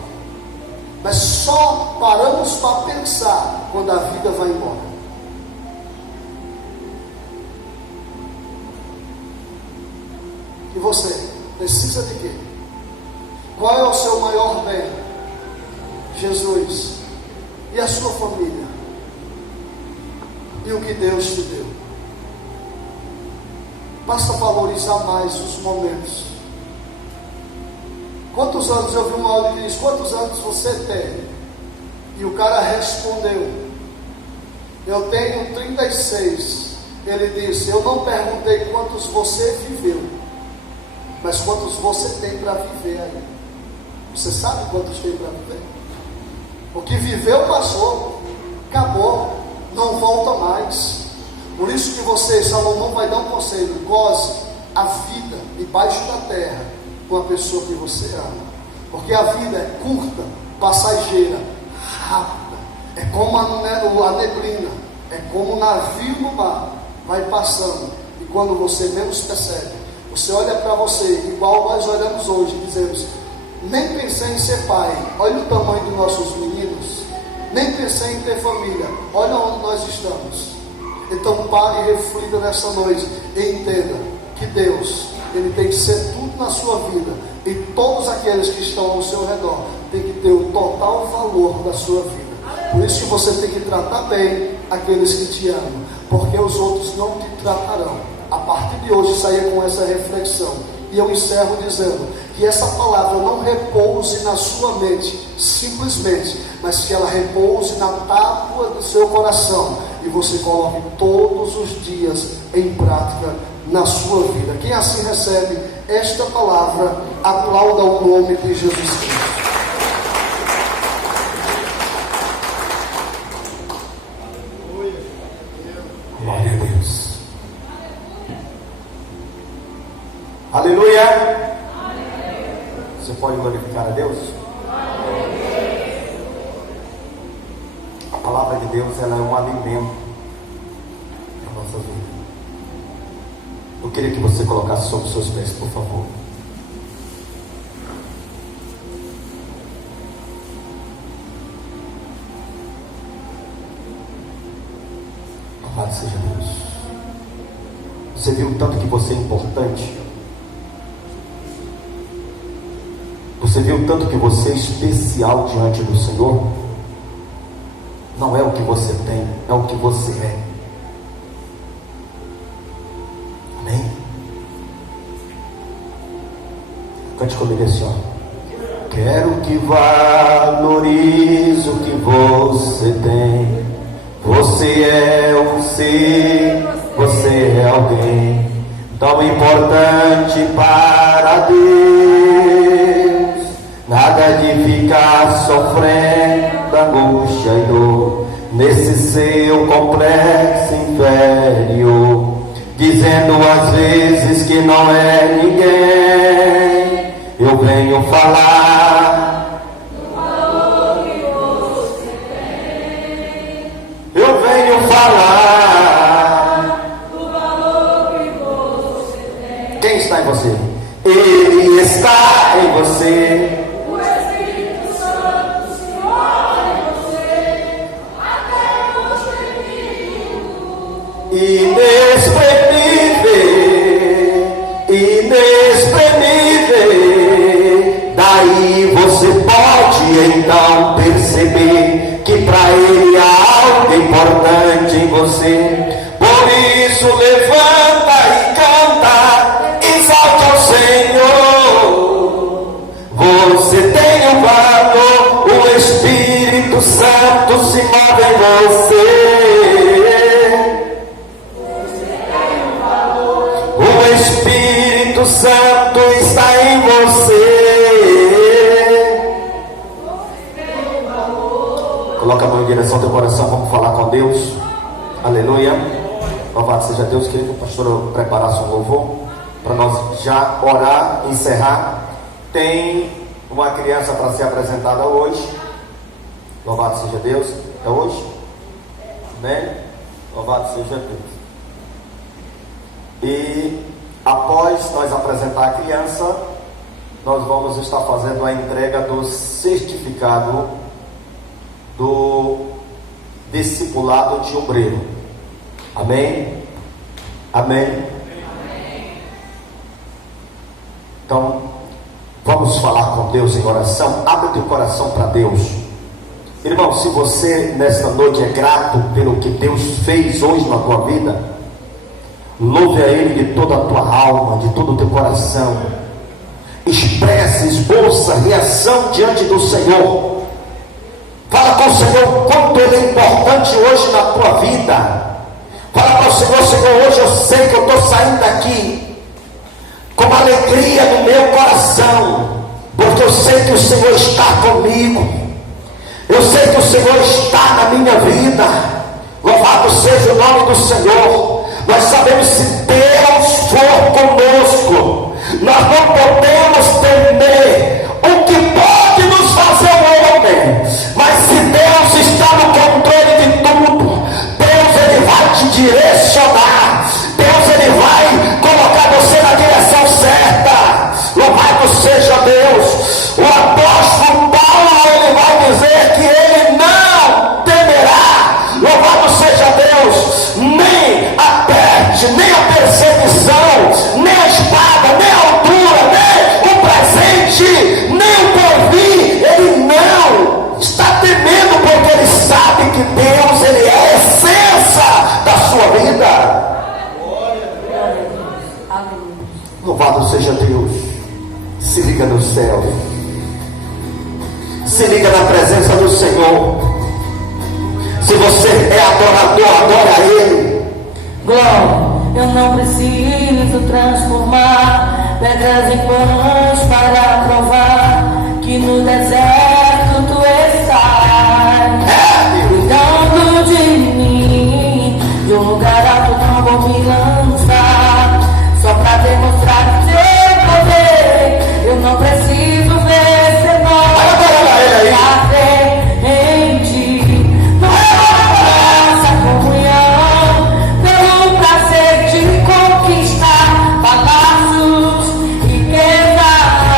Mas só paramos para pensar quando a vida vai embora. E você precisa de quê? Qual é o seu maior bem? Jesus. E a sua família? E o que Deus te deu? Basta valorizar mais os momentos. Quantos anos, eu vi um áudio que diz, quantos anos você tem? E o cara respondeu, eu tenho 36. Ele disse, eu não perguntei quantos você viveu, mas quantos você tem para viver aí. Você sabe quantos tem para viver? O que viveu passou, acabou, não volta mais. Por isso que você, Salomão vai dar um conselho, goze a vida debaixo da terra com a pessoa que você ama, porque a vida é curta, passageira, rápida, é como a neblina, é como um navio no mar, vai passando, e quando você menos percebe, você olha para você, igual nós olhamos hoje, e dizemos, nem pensei em ser pai, olha o tamanho dos nossos meninos, nem pensei em ter família, olha onde nós estamos. Então pare e reflita nessa noite, e entenda que Deus, Ele tem que ser tudo na sua vida, e todos aqueles que estão ao seu redor tem que ter o total valor da sua vida. Por isso que você tem que tratar bem aqueles que te amam, porque os outros não te tratarão. A partir de hoje saia com essa reflexão, e eu encerro dizendo que essa palavra não repouse na sua mente simplesmente, mas que ela repouse na tábua do seu coração, e você coloque todos os dias em prática na sua vida. Quem assim recebe esta palavra, aplauda o nome de Jesus Cristo. Glória a Deus. Aleluia. Você pode glorificar a Deus? A palavra de Deus, ela é um alimento para a nossa vida. Eu queria que você colocasse sobre os seus pés, por favor. Louvado seja Deus. Você viu o tanto que você é importante? Você viu o tanto que você é especial diante do Senhor? Não é o que você tem, é o que você é. Amém? Cante comigo assim, ó. Quero que valorize o que você tem. Você é um ser, você é alguém tão importante para Deus. Nada de ficar sofrendo angústia e dor. nesse seu complexo inferior, dizendo às vezes que não é ninguém. Eu venho falar do valor que você tem. Eu venho falar do valor que você tem. Quem está em você? Ele está em você. O Espírito Santo se move em você, até você inexprimível. Daí você pode então perceber que para ele há algo importante em você. Por isso levanta e canta, exalte ao Senhor. Você tem um valor, o Espírito Santo se move em você. O Espírito Santo está em você. Coloca a mão em direção ao teu coração, vamos falar com Deus. Aleluia. Louvado seja Deus. Queria que o pastor preparasse um louvor para nós já orar, encerrar. Tem uma criança para ser apresentada hoje. Louvado seja Deus. É hoje? Amém? Louvado seja Deus. E após nós apresentar a criança, nós vamos estar fazendo a entrega do certificado do discipulado de obreiro. Amém? Amém? Então, vamos falar com Deus em oração. Abre teu coração para Deus. Irmão, se você nesta noite é grato pelo que Deus fez hoje na tua vida, louve a Ele de toda a tua alma, de todo o teu coração. Expresse, esboça reação diante do Senhor. Fala com o Senhor quanto Ele é importante hoje na tua vida. Fala para o Senhor: Senhor, hoje eu sei que eu estou saindo daqui com alegria no meu coração, porque eu sei que o Senhor está comigo. Eu sei que o Senhor está na minha vida. Louvado seja o nome do Senhor. Nós sabemos, se Deus for conosco, nós não podemos temer o que pode nos fazer o homem. Mas se Deus está no controle de tudo, Deus Ele vai te direcionar. Deus Ele vai colocar você na direção certa. Louvado seja Deus. O apóstolo Paulo, ele vai dizer que ele não temerá. Louvado seja Deus. Nem a peste, nem a perseguição, nem a espada, nem a altura, nem o presente, nem o porvir. Ele não está temendo, porque ele sabe que Deus, ele é a essência da sua vida. Louvado seja Deus. Se liga no céu. Se liga na presença do Senhor. Se você é adorador, adora a Ele. Glória, eu não preciso transformar pedras em pães para provar que no deserto tu estás cuidando de mim. De um lugar alto não vou me lançar, só para demonstrar o teu poder. Eu não preciso ver cenário pra fé em ti. Não é nossa comunhão, pelo prazer de conquistar palácios, riquezas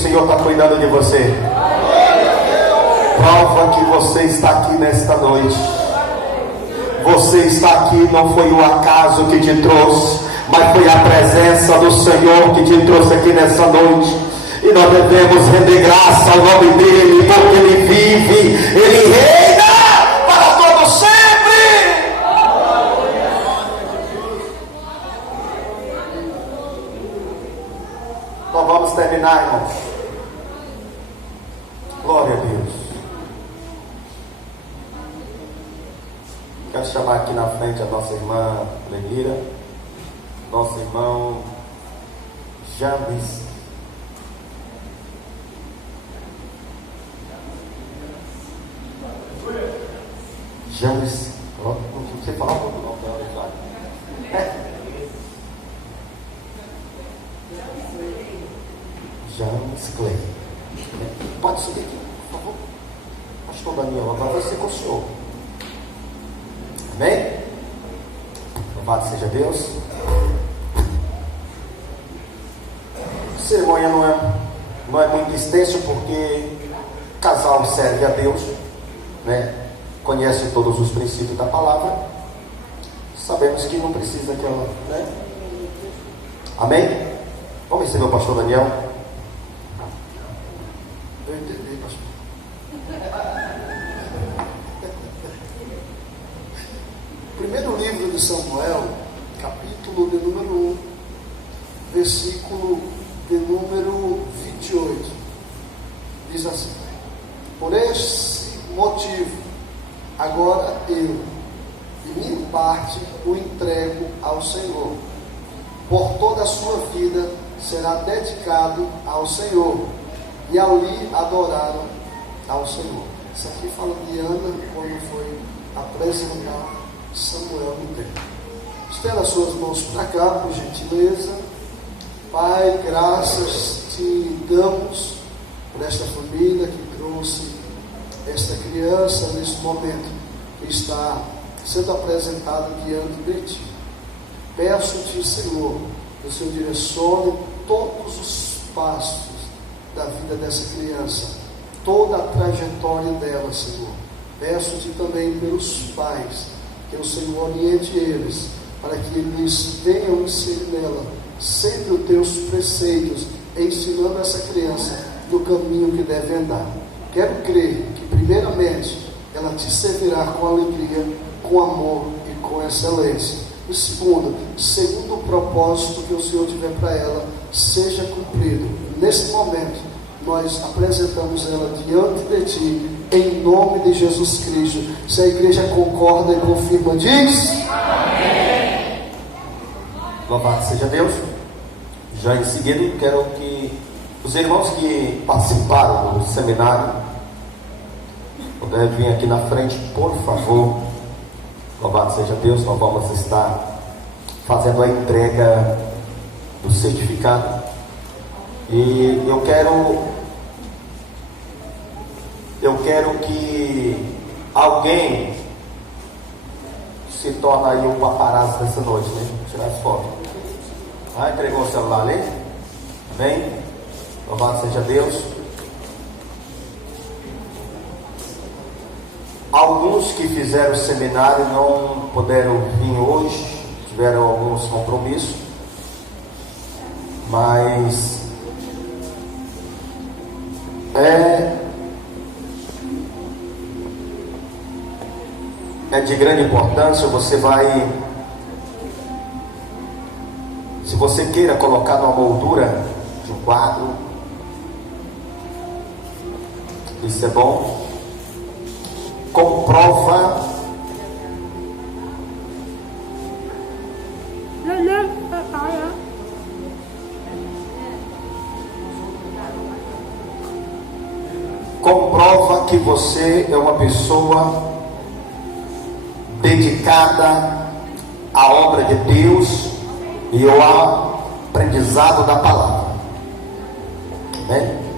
Senhor está cuidando de você. Prova que você está aqui nesta noite. Você está aqui, não foi o acaso que te trouxe, mas foi a presença do Senhor que te trouxe aqui nessa noite. E nós devemos render graça ao nome dele, porque ele vive, ele reina para todo sempre. Nós vamos terminar, irmãos. Glória a Deus. Quero chamar aqui na frente a nossa irmã Lenira, nosso irmão James. James, você fala o nome dela, James Clay. Pode subir aqui, por favor. Pastor Daniel, agora vai ser com o senhor. Amém? Louvado seja Deus. A cerimônia não é muito extensa, porque o casal serve a Deus, né? Conhece todos os princípios da palavra. Sabemos que não precisa que ela, né? Amém? Vamos receber o pastor Daniel. Eu entendi, pastor. Primeiro livro de Samuel, capítulo de número 1, versículo de número 28, diz assim: por esse motivo, agora eu, de minha parte, o entrego ao Senhor. Por toda a sua vida será dedicado ao Senhor, e ali adoraram ao Senhor. Isso aqui fala de Ana, quando foi apresentar Samuel no templo. Estenda as suas mãos para cá, por gentileza. Pai, graças te damos por esta família que trouxe esta criança neste momento que está sendo apresentada diante de ti. Peço-te, Senhor, que o Senhor direcione todos os passos da vida dessa criança, toda a trajetória dela, Senhor. Peço-te também pelos pais, que o Senhor oriente eles, para que eles venham inserir nela sempre os teus preceitos, ensinando essa criança no caminho que deve andar. Quero crer que, primeiramente, ela te servirá com alegria, com amor e com excelência. E segundo o propósito que o Senhor tiver para ela, seja cumprido. Nesse momento, nós apresentamos ela diante de ti, em nome de Jesus Cristo. Se a igreja concorda e confirma, diz amém. Louvado seja Deus. Já em seguida, quero que os irmãos que participaram do seminário puderem vir aqui na frente, por favor. Louvado seja Deus. Nós vamos estar fazendo a entrega do certificado. E eu quero que alguém se torne aí o paparazzo dessa noite, né? Tirar as fotos. Entregou o celular ali? Amém? Louvado seja Deus. Alguns que fizeram o seminário não puderam vir hoje, tiveram alguns compromissos, mas é de grande importância. Se você queira colocar numa moldura de um quadro, isso é bom. Comprova que você é uma pessoa dedicada à obra de Deus e ao aprendizado da palavra. Amém?